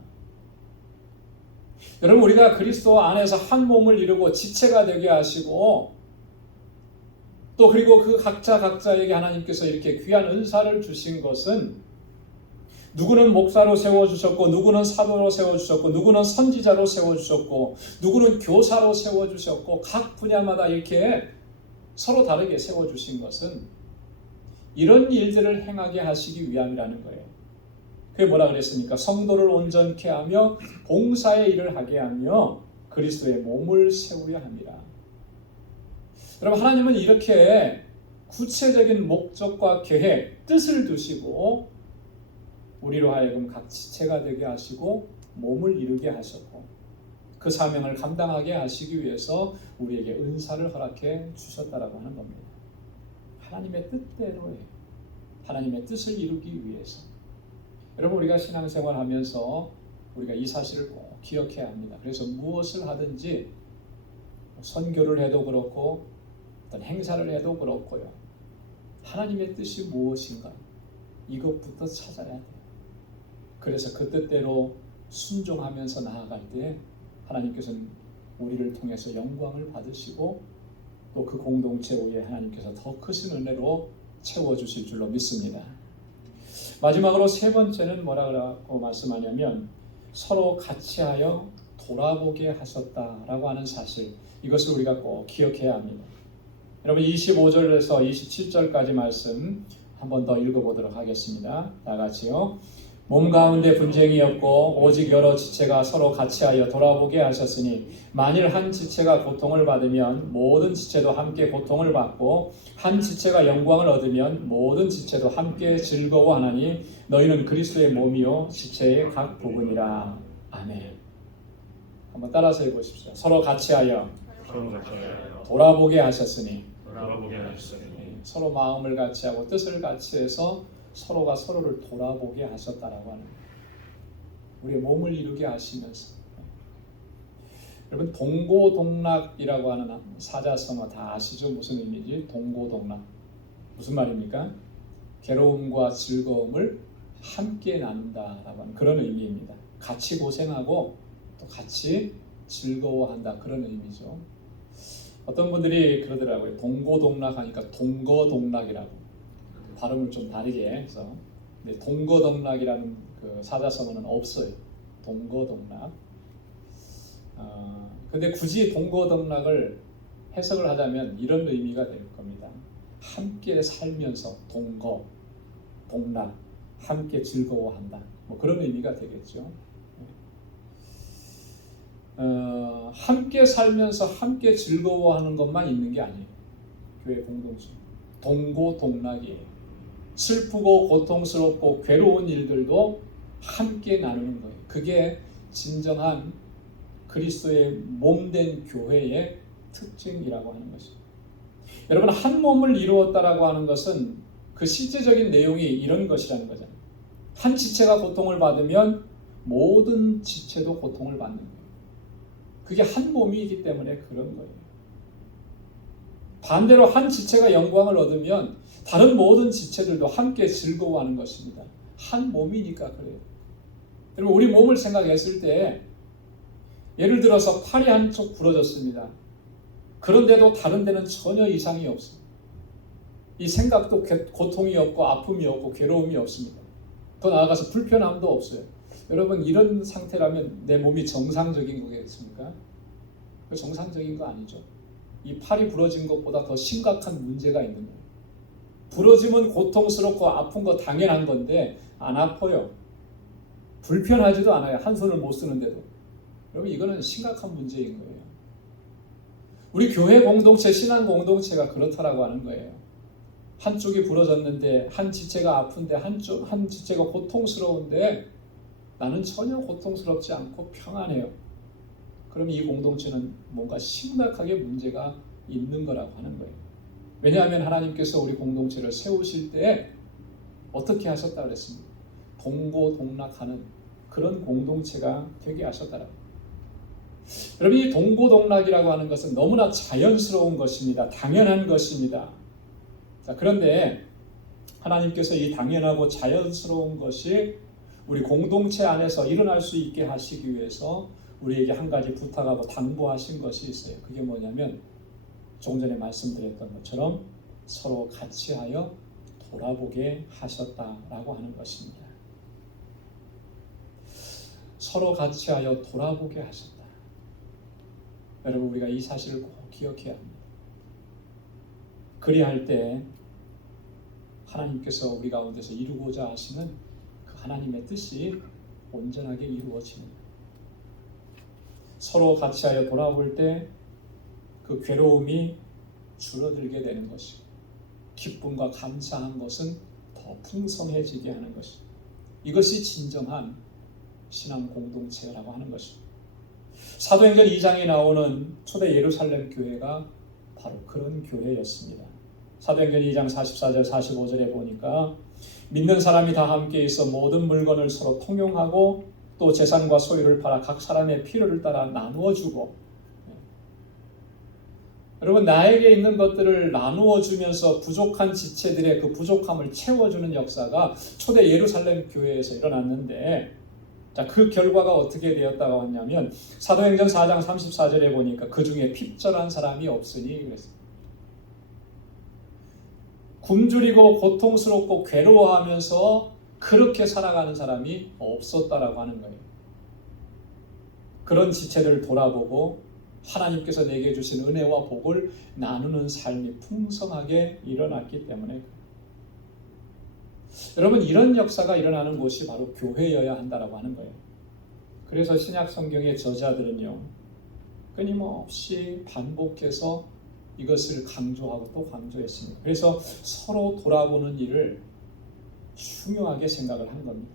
여러분, 우리가 그리스도 안에서 한 몸을 이루고 지체가 되게 하시고 또 그리고 그 각자에게 하나님께서 이렇게 귀한 은사를 주신 것은 누구는 목사로 세워주셨고 누구는 사도로 세워주셨고 누구는 선지자로 세워주셨고 누구는 교사로 세워주셨고 각 분야마다 이렇게 서로 다르게 세워주신 것은 이런 일들을 행하게 하시기 위함이라는 거예요. 그게 뭐라 그랬습니까? 성도를 온전케 하며 봉사의 일을 하게 하며 그리스도의 몸을 세우려 합니다. 여러분, 하나님은 이렇게 구체적인 목적과 계획, 뜻을 두시고 우리로 하여금 각 지체가 되게 하시고 몸을 이루게 하셨고 그 사명을 감당하게 하시기 위해서 우리에게 은사를 허락해 주셨다라고 하는 겁니다. 하나님의 뜻대로의 하나님의 뜻을 이루기 위해서. 여러분, 우리가 신앙생활 하면서 우리가 이 사실을 꼭 기억해야 합니다. 그래서 무엇을 하든지 선교를 해도 그렇고 어떤 행사를 해도 그렇고요. 하나님의 뜻이 무엇인가? 이것부터 찾아야 돼요. 그래서 그 뜻대로 순종하면서 나아갈 때 하나님께서는 우리를 통해서 영광을 받으시고 또 그 공동체 위에 하나님께서 더 크신 은혜로 채워주실 줄로 믿습니다. 마지막으로 세 번째는 뭐라고 말씀하냐면 서로 같이 하여 돌아보게 하셨다라고 하는 사실, 이것을 우리가 꼭 기억해야 합니다. 여러분, 25절에서 27절까지 말씀 한 번 더 읽어보도록 하겠습니다. 다 같이요. 몸 가운데 분쟁이 없고 오직 여러 지체가 서로 같이 하여 돌아보게 하셨으니 만일 한 지체가 고통을 받으면 모든 지체도 함께 고통을 받고 한 지체가 영광을 얻으면 모든 지체도 함께 즐거워하나니 너희는 그리스도의 몸이요 지체의 각 부분이라. 아멘. 한번 따라서 해보십시오. 서로 같이 하여 돌아보게 하셨으니 서로 마음을 같이 하고 뜻을 같이 해서 서로가 서로를 돌아보게 하셨다라고 하는 거예요. 우리의 몸을 이루게 하시면서. 여러분, 동고동락이라고 하는 사자성어 다 아시죠? 무슨 의미지? 동고동락. 무슨 말입니까? 괴로움과 즐거움을 함께 나눈다라고 하는 그런 의미입니다. 같이 고생하고 또 같이 즐거워한다, 그런 의미죠. 어떤 분들이 그러더라고요. 동고동락 하니까 동거동락이라고. 발음을 좀 다르게 해서. 근데 동거동락이라는 그 사자성어는 없어요. 동거동락. 근데 굳이 동거동락을 해석을 하자면 이런 의미가 될 겁니다. 함께 살면서 동락, 함께 즐거워한다. 뭐 그런 의미가 되겠죠. 함께 살면서 함께 즐거워하는 것만 있는 게 아니에요. 교회 공동체. 동고동락이에요. 슬프고 고통스럽고 괴로운 일들도 함께 나누는 거예요. 그게 진정한 그리스도의 몸된 교회의 특징이라고 하는 것입니다. 여러분, 한 몸을 이루었다라고 하는 것은 그 실제적인 내용이 이런 것이라는 거잖아요. 한 지체가 고통을 받으면 모든 지체도 고통을 받는 거예요. 그게 한 몸이기 때문에 그런 거예요. 반대로 한 지체가 영광을 얻으면 다른 모든 지체들도 함께 즐거워하는 것입니다. 한 몸이니까 그래요. 여러분, 우리 몸을 생각했을 때 예를 들어서 팔이 한쪽 부러졌습니다. 그런데도 다른 데는 전혀 이상이 없습니다. 이 생각도 고통이 없고 아픔이 없고 괴로움이 없습니다. 더 나아가서 불편함도 없어요. 여러분, 이런 상태라면 내 몸이 정상적인 거겠습니까? 그 정상적인 거 아니죠. 이 팔이 부러진 것보다 더 심각한 문제가 있는 거예요. 부러지면 고통스럽고 아픈 거 당연한 건데 안 아파요. 불편하지도 않아요. 한 손을 못 쓰는데도. 여러분 이거는 심각한 문제인 거예요. 우리 교회 공동체, 신앙 공동체가 그렇다라고 하는 거예요. 한쪽이 부러졌는데, 한 지체가 아픈데, 한 지체가 고통스러운데 나는 전혀 고통스럽지 않고 평안해요. 그럼 이 공동체는 뭔가 심각하게 문제가 있는 거라고 하는 거예요. 왜냐하면 하나님께서 우리 공동체를 세우실 때 어떻게 하셨다 그랬습니까? 동고동락하는 그런 공동체가 되게 하셨다라고. 여러분 이 동고동락이라고 하는 것은 너무나 자연스러운 것입니다. 당연한 것입니다. 자, 그런데 하나님께서 이 당연하고 자연스러운 것이 우리 공동체 안에서 일어날 수 있게 하시기 위해서 우리에게 한 가지 부탁하고 당부하신 것이 있어요. 그게 뭐냐면 조금 전에 말씀드렸던 것처럼 서로 같이 하여 돌아보게 하셨다라고 하는 것입니다. 서로 같이 하여 돌아보게 하셨다. 여러분 우리가 이 사실을 꼭 기억해야 합니다. 그리할 때 하나님께서 우리 가운데서 이루고자 하시는 그 하나님의 뜻이 온전하게 이루어집니다. 서로 같이 하여 돌아볼 때 그 괴로움이 줄어들게 되는 것이고 기쁨과 감사한 것은 더 풍성해지게 하는 것이고 이것이 진정한 신앙 공동체라고 하는 것입니다. 사도행전 2장에 나오는 초대 예루살렘 교회가 바로 그런 교회였습니다. 사도행전 2장 44절 45절에 보니까 믿는 사람이 다 함께 있어 모든 물건을 서로 통용하고 또 재산과 소유를 팔아 각 사람의 필요를 따라 나누어 주고, 여러분 나에게 있는 것들을 나누어 주면서 부족한 지체들의 그 부족함을 채워주는 역사가 초대 예루살렘 교회에서 일어났는데, 자, 그 결과가 어떻게 되었다고 하냐면 사도행전 4장 34절에 보니까 그 중에 핍절한 사람이 없으니 그랬습니다. 굶주리고 고통스럽고 괴로워하면서 그렇게 살아가는 사람이 없었다라고 하는 거예요. 그런 지체를 돌아보고 하나님께서 내게 주신 은혜와 복을 나누는 삶이 풍성하게 일어났기 때문에, 여러분 이런 역사가 일어나는 곳이 바로 교회여야 한다라고 하는 거예요. 그래서 신약 성경의 저자들은요 끊임없이 반복해서 이것을 강조하고 또 강조했습니다. 그래서 서로 돌아보는 일을 중요하게 생각을 한 겁니다.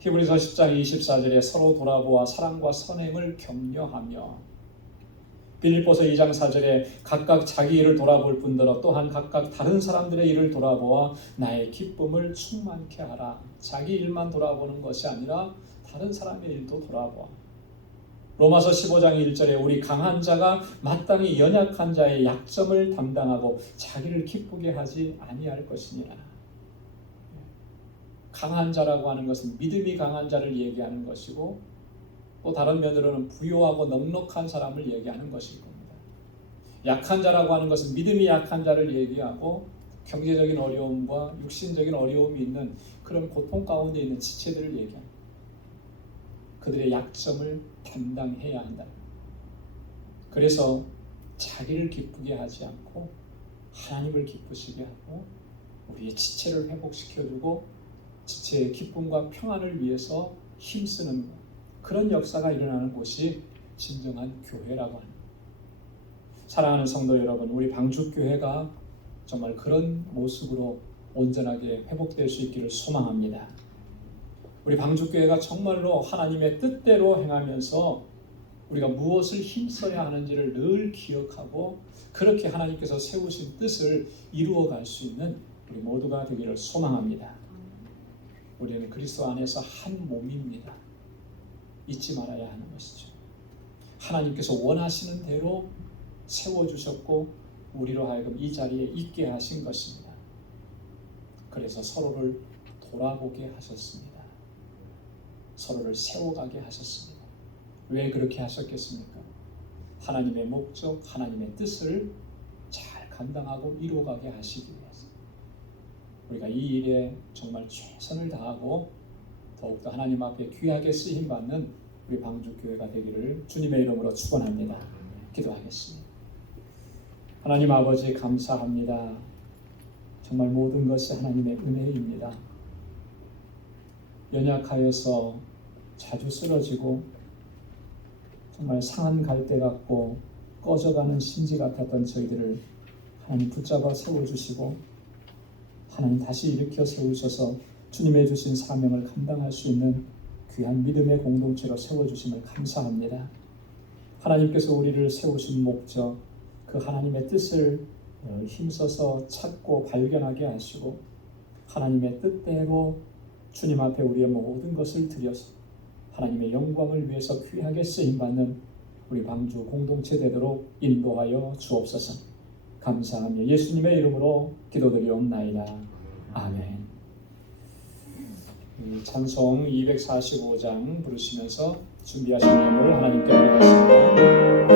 히브리서 10장 24절에 서로 돌아보아 사랑과 선행을 격려하며, 빌립보서 2장 4절에 각각 자기 일을 돌아볼 뿐더러 또한 각각 다른 사람들의 일을 돌아보아 나의 기쁨을 충만케 하라. 자기 일만 돌아보는 것이 아니라 다른 사람의 일도 돌아보아. 로마서 15장 1절에 우리 강한 자가 마땅히 연약한 자의 약점을 담당하고 자기를 기쁘게 하지 아니할 것이니라. 강한 자라고 하는 것은 믿음이 강한 자를 얘기하는 것이고, 또 다른 면으로는 부유하고 넉넉한 사람을 얘기하는 것일 겁니다. 약한 자라고 하는 것은 믿음이 약한 자를 얘기하고 경제적인 어려움과 육신적인 어려움이 있는 그런 고통 가운데 있는 지체들을 얘기합니다. 그들의 약점을 담당해야 한다. 그래서 자기를 기쁘게 하지 않고 하나님을 기쁘시게 하고 우리의 지체를 회복시켜주고 지체의 기쁨과 평안을 위해서 힘쓰는 그런 역사가 일어나는 곳이 진정한 교회라고 합니다. 사랑하는 성도 여러분, 우리 방주교회가 정말 그런 모습으로 온전하게 회복될 수 있기를 소망합니다. 우리 방주교회가 정말로 하나님의 뜻대로 행하면서 우리가 무엇을 힘써야 하는지를 늘 기억하고 그렇게 하나님께서 세우신 뜻을 이루어갈 수 있는 우리 모두가 되기를 소망합니다. 우리는 그리스도 안에서 한 몸입니다. 잊지 말아야 하는 것이죠. 하나님께서 원하시는 대로 세워주셨고 우리로 하여금 이 자리에 있게 하신 것입니다. 그래서 서로를 돌아보게 하셨습니다. 서로를 세워가게 하셨습니다. 왜 그렇게 하셨겠습니까? 하나님의 목적, 하나님의 뜻을 잘 감당하고 이루어가게 하시기 위해서. 우리가 이 일에 정말 최선을 다하고 더욱더 하나님 앞에 귀하게 쓰임받는 우리 방주교회가 되기를 주님의 이름으로 축원합니다. 기도하겠습니다. 하나님 아버지 감사합니다. 정말 모든 것이 하나님의 은혜입니다. 연약하여서 자주 쓰러지고 정말 상한 갈대 같고 꺼져가는 심지 같았던 저희들을 하나님 붙잡아 세워주시고 하나님 다시 일으켜 세우셔서 주님의 주신 사명을 감당할 수 있는 귀한 믿음의 공동체로 세워주심을 감사합니다. 하나님께서 우리를 세우신 목적, 그 하나님의 뜻을 힘써서 찾고 발견하게 하시고 하나님의 뜻대로 주님 앞에 우리의 모든 것을 드려서 하나님의 영광을 위해서 귀하게 쓰임받는 우리 방주 공동체 되도록 인도하여 주옵소서. 감사하며 예수님의 이름으로 기도드리옵나이다. 아멘. 찬송 245장 부르시면서 준비하신 예물을 하나님께 드리겠습니다.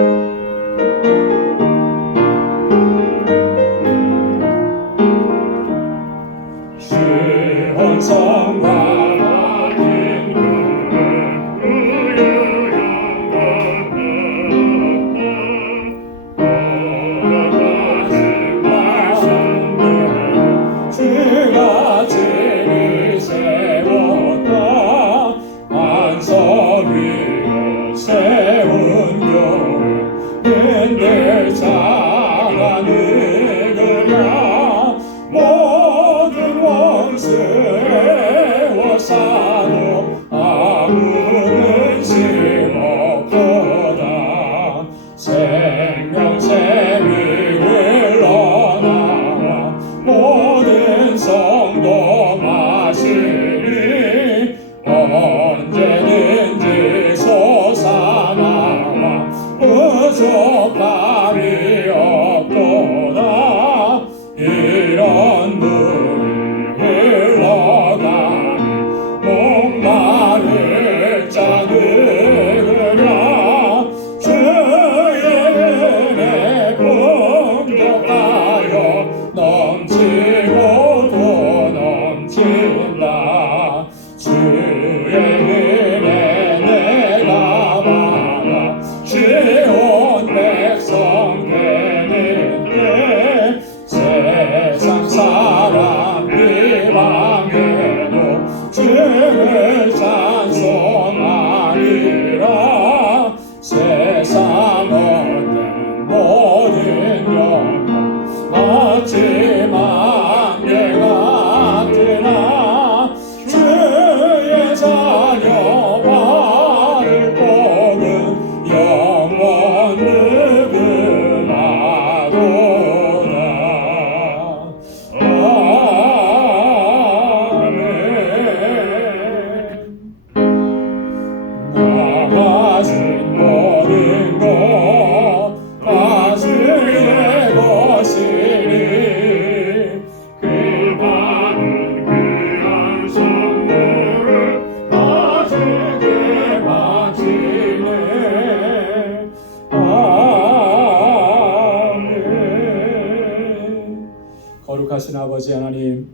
거룩하신 아버지 하나님,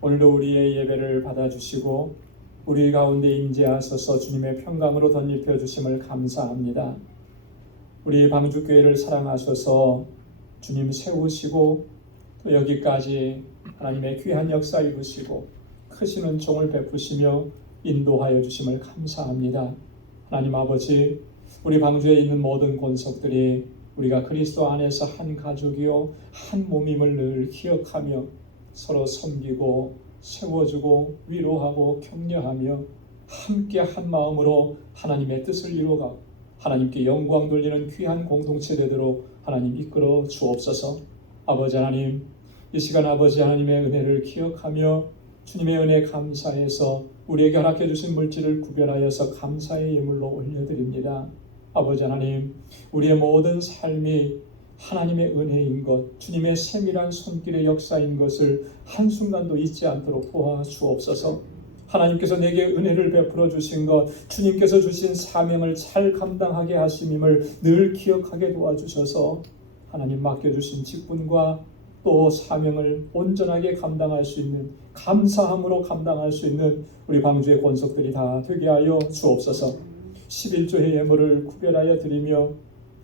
오늘도 우리의 예배를 받아주시고 우리 가운데 임재하셔서 주님의 평강으로 덧입혀 주심을 감사합니다. 우리 방주교회를 사랑하셔서 주님 세우시고 또 여기까지 하나님의 귀한 역사 이루시고 크신 은총을 베푸시며 인도하여 주심을 감사합니다. 하나님 아버지, 우리 방주에 있는 모든 권속들이 우리가 그리스도 안에서 한 가족이요 한 몸임을 늘 기억하며 서로 섬기고 세워주고 위로하고 격려하며 함께 한 마음으로 하나님의 뜻을 이루어가고 하나님께 영광 돌리는 귀한 공동체 되도록 하나님 이끌어 주옵소서. 아버지 하나님, 이 시간 아버지 하나님의 은혜를 기억하며 주님의 은혜 감사해서 우리에게 허락해 주신 물질을 구별하여서 감사의 예물로 올려드립니다. 아버지 하나님, 우리의 모든 삶이 하나님의 은혜인 것, 주님의 세밀한 손길의 역사인 것을 한순간도 잊지 않도록 도와주옵소서. 하나님께서 내게 은혜를 베풀어 주신 것, 주님께서 주신 사명을 잘 감당하게 하심임을 늘 기억하게 도와주셔서 하나님 맡겨주신 직분과 또 사명을 온전하게 감당할 수 있는, 감사함으로 감당할 수 있는 우리 방주의 권속들이 다 되게 하여 주옵소서. 11조의 예물을 구별하여 드리며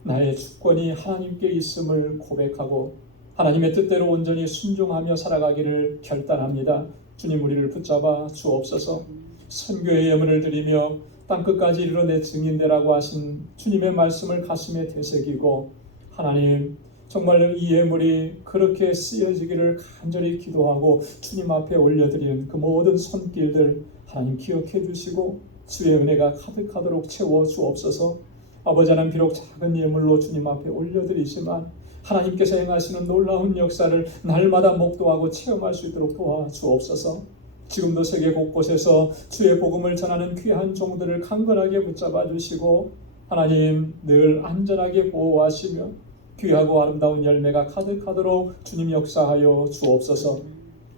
나의 주권이 하나님께 있음을 고백하고 하나님의 뜻대로 온전히 순종하며 살아가기를 결단합니다. 주님, 우리를 붙잡아 주옵소서. 선교의 예물을 드리며 땅끝까지 이르러 내 증인되라고 하신 주님의 말씀을 가슴에 되새기고 하나님 정말로 이 예물이 그렇게 쓰여지기를 간절히 기도하고 주님 앞에 올려드리는 그 모든 손길들 하나님 기억해 주시고 주의 은혜가 가득하도록 채워 주옵소서. 아버지 하나님 비록 작은 예물로 주님 앞에 올려드리지만 하나님께서 행하시는 놀라운 역사를 날마다 목도하고 체험할 수 있도록 도와주옵소서. 지금도 세계 곳곳에서 주의 복음을 전하는 귀한 종들을 강건하게 붙잡아 주시고 하나님 늘 안전하게 보호하시며 귀하고 아름다운 열매가 가득하도록 주님 역사하여 주옵소서.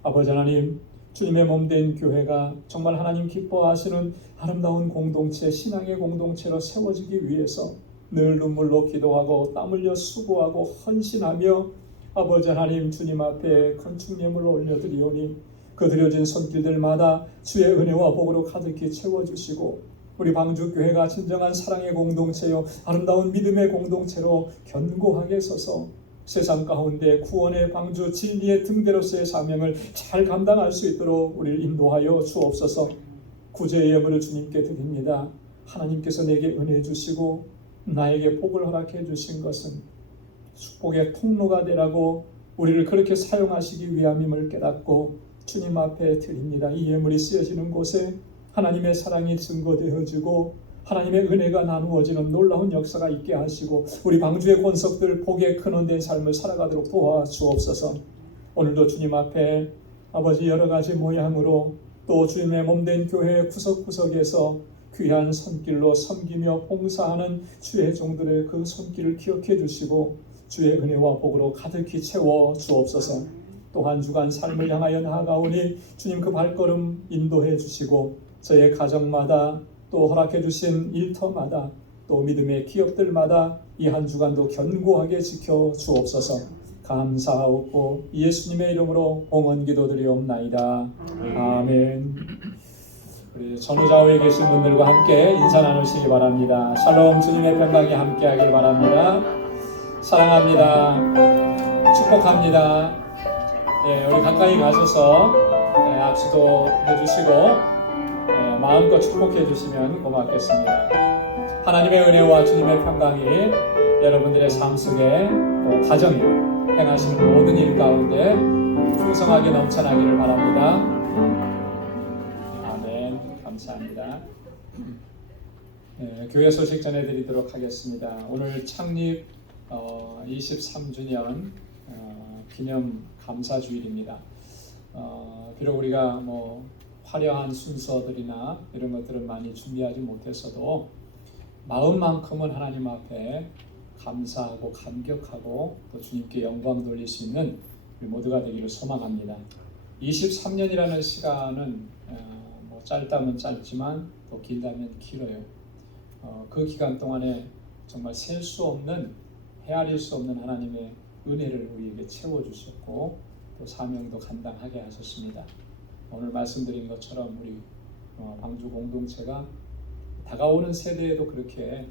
아버지 하나님 주님의 몸된 교회가 정말 하나님 기뻐하시는 아름다운 공동체, 신앙의 공동체로 세워지기 위해서 늘 눈물로 기도하고 땀 흘려 수고하고 헌신하며 아버지 하나님 주님 앞에 건축 예물로 올려드리오니 그 드려진 손길들마다 주의 은혜와 복으로 가득히 채워주시고 우리 방주교회가 진정한 사랑의 공동체요 아름다운 믿음의 공동체로 견고하게 서서 세상 가운데 구원의 방주 진리의 등대로서의 사명을 잘 감당할 수 있도록 우리를 인도하여 주옵소서. 구제의 예물을 주님께 드립니다. 하나님께서 내게 은혜 주시고 나에게 복을 허락해 주신 것은 축복의 통로가 되라고 우리를 그렇게 사용하시기 위함임을 깨닫고 주님 앞에 드립니다. 이 예물이 쓰여지는 곳에 하나님의 사랑이 증거되어지고 하나님의 은혜가 나누어지는 놀라운 역사가 있게 하시고 우리 방주의 권속들 복의 근원된 삶을 살아가도록 도와주옵소서. 오늘도 주님 앞에 아버지 여러 가지 모양으로 또 주님의 몸된 교회 구석구석에서 귀한 손길로 섬기며 봉사하는 주의 종들의 그 손길을 기억해 주시고 주의 은혜와 복으로 가득히 채워 주옵소서. 또한 주간 삶을 향하여 나아가오니 주님 그 발걸음 인도해 주시고 저의 가정마다 또 허락해 주신 일터마다 또 믿음의 기업들마다 이 한 주간도 견고하게 지켜 주옵소서. 감사하옵고 예수님의 이름으로 봉헌 기도드리옵나이다. 아멘. 우리 전후좌우에 계신 분들과 함께 인사 나누시기 바랍니다. 샬롬 주님의 평강이 함께하길 바랍니다. 사랑합니다. 축복합니다. 우리 가까이 가셔서 악수도 해주시고 마음껏 축복해 주시면 고맙겠습니다. 하나님의 은혜와 주님의 평강이 여러분들의 삶 속에 또 가정에 행하시는 모든 일 가운데 풍성하게 넘쳐나기를 바랍니다. 아멘. 감사합니다. 교회 소식 전해드리도록 하겠습니다. 오늘 창립 23주년 기념 감사주일입니다. 비록 우리가 화려한 순서들이나 이런 것들은 많이 준비하지 못했어도 마음만큼은 하나님 앞에 감사하고 감격하고 또 주님께 영광 돌릴 수 있는 우리 모두가 되기를 소망합니다. 23년이라는 시간은 짧다면 짧지만 또 길다면 길어요. 그 기간 동안에 정말 셀 수 없는 헤아릴 수 없는 하나님의 은혜를 우리에게 채워주셨고 또 사명도 감당하게 하셨습니다. 오늘 말씀드린 것처럼 우리 방주 공동체가 다가오는 세대에도 그렇게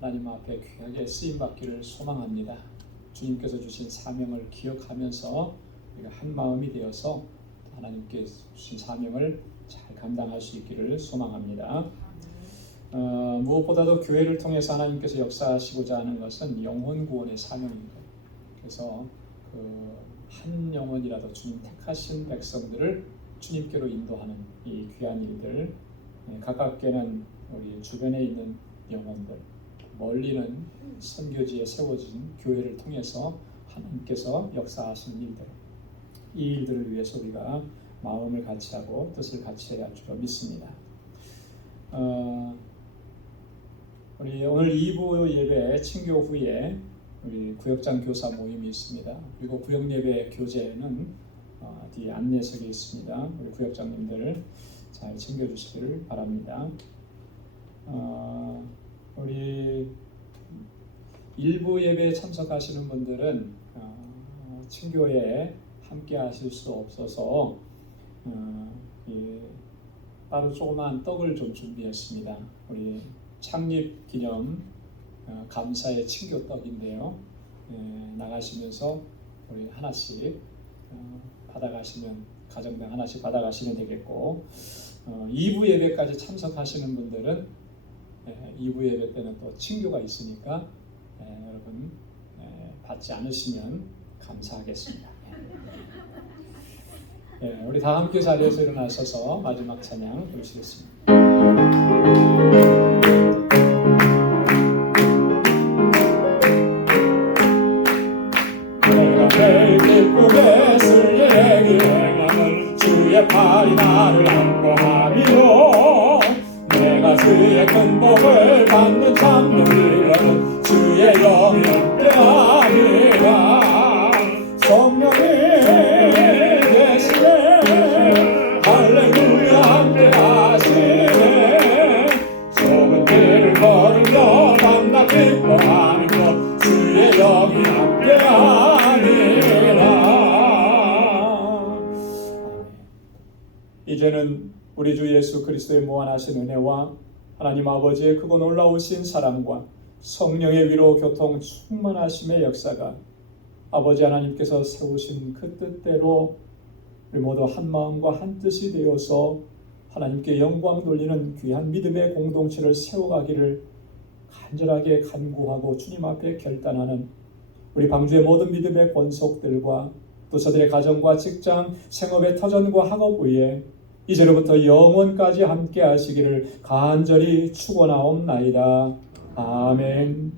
하나님 앞에 귀하게 쓰임받기를 소망합니다. 주님께서 주신 사명을 기억하면서 우리가 한 마음이 되어서 하나님께 주신 사명을 잘 감당할 수 있기를 소망합니다. 무엇보다도 교회를 통해서 하나님께서 역사하시고자 하는 것은 영혼 구원의 사명입니다. 그래서 한 영혼이라도 주님 택하신 백성들을 주님께로 인도하는 이 귀한 일들, 가깝게는 우리 주변에 있는 영혼들, 멀리는 선교지에 세워진 교회를 통해서 하나님께서 역사하시는 일들, 이 일들을 위해서 우리가 마음을 같이하고 뜻을 같이해야 할 줄 믿습니다. 우리 오늘 2부 예배 친교 후에 우리 구역장 교사 모임이 있습니다. 그리고 구역 예배 교재는 뒤에 안내석에 있습니다. 우리 구역장님들 잘 챙겨주시기를 바랍니다. 우리 일부 예배에 참석하시는 분들은 친교에 함께 하실 수 없어서 따로 조그만 떡을 좀 준비했습니다. 우리 창립 기념 감사의 친교 떡인데요. 나가시면서 우리 하나씩 받아가시면 가정당 하나씩 받아가시면 되겠고 2부 예배까지 참석하시는 분들은 2부 예배 때는 또 친교가 있으니까 여러분 받지 않으시면 감사하겠습니다. 우리 다 함께 자리에서 일어나셔서 마지막 찬양 부르시겠습니다. 내가 제일 기쁘게 쓸 얘기 나는 주의 팔이 나를 안고 하리요. 내가 주의 큰 복을 받는 참는 일은 주의 영이 함께하리라. 성령이 계시네 할렐루야 함께하시네. 좁은 길을 걸으며 밤낮 기뻐하는 것 주의 영이 함께하리라. 이제는 우리 주 예수 그리스도의 무한하신 은혜와 하나님 아버지의 크고 놀라우신 사랑과 성령의 위로 교통 충만하심의 역사가 아버지 하나님께서 세우신 그 뜻대로 우리 모두 한 마음과 한 뜻이 되어서 하나님께 영광 돌리는 귀한 믿음의 공동체를 세워가기를 간절하게 간구하고 주님 앞에 결단하는 우리 방주의 모든 믿음의 권속들과 또 저들의 가정과 직장, 생업의 터전과 학업 위에 이제로부터 영원까지 함께 하시기를 간절히 축원하옵나이다. 아멘.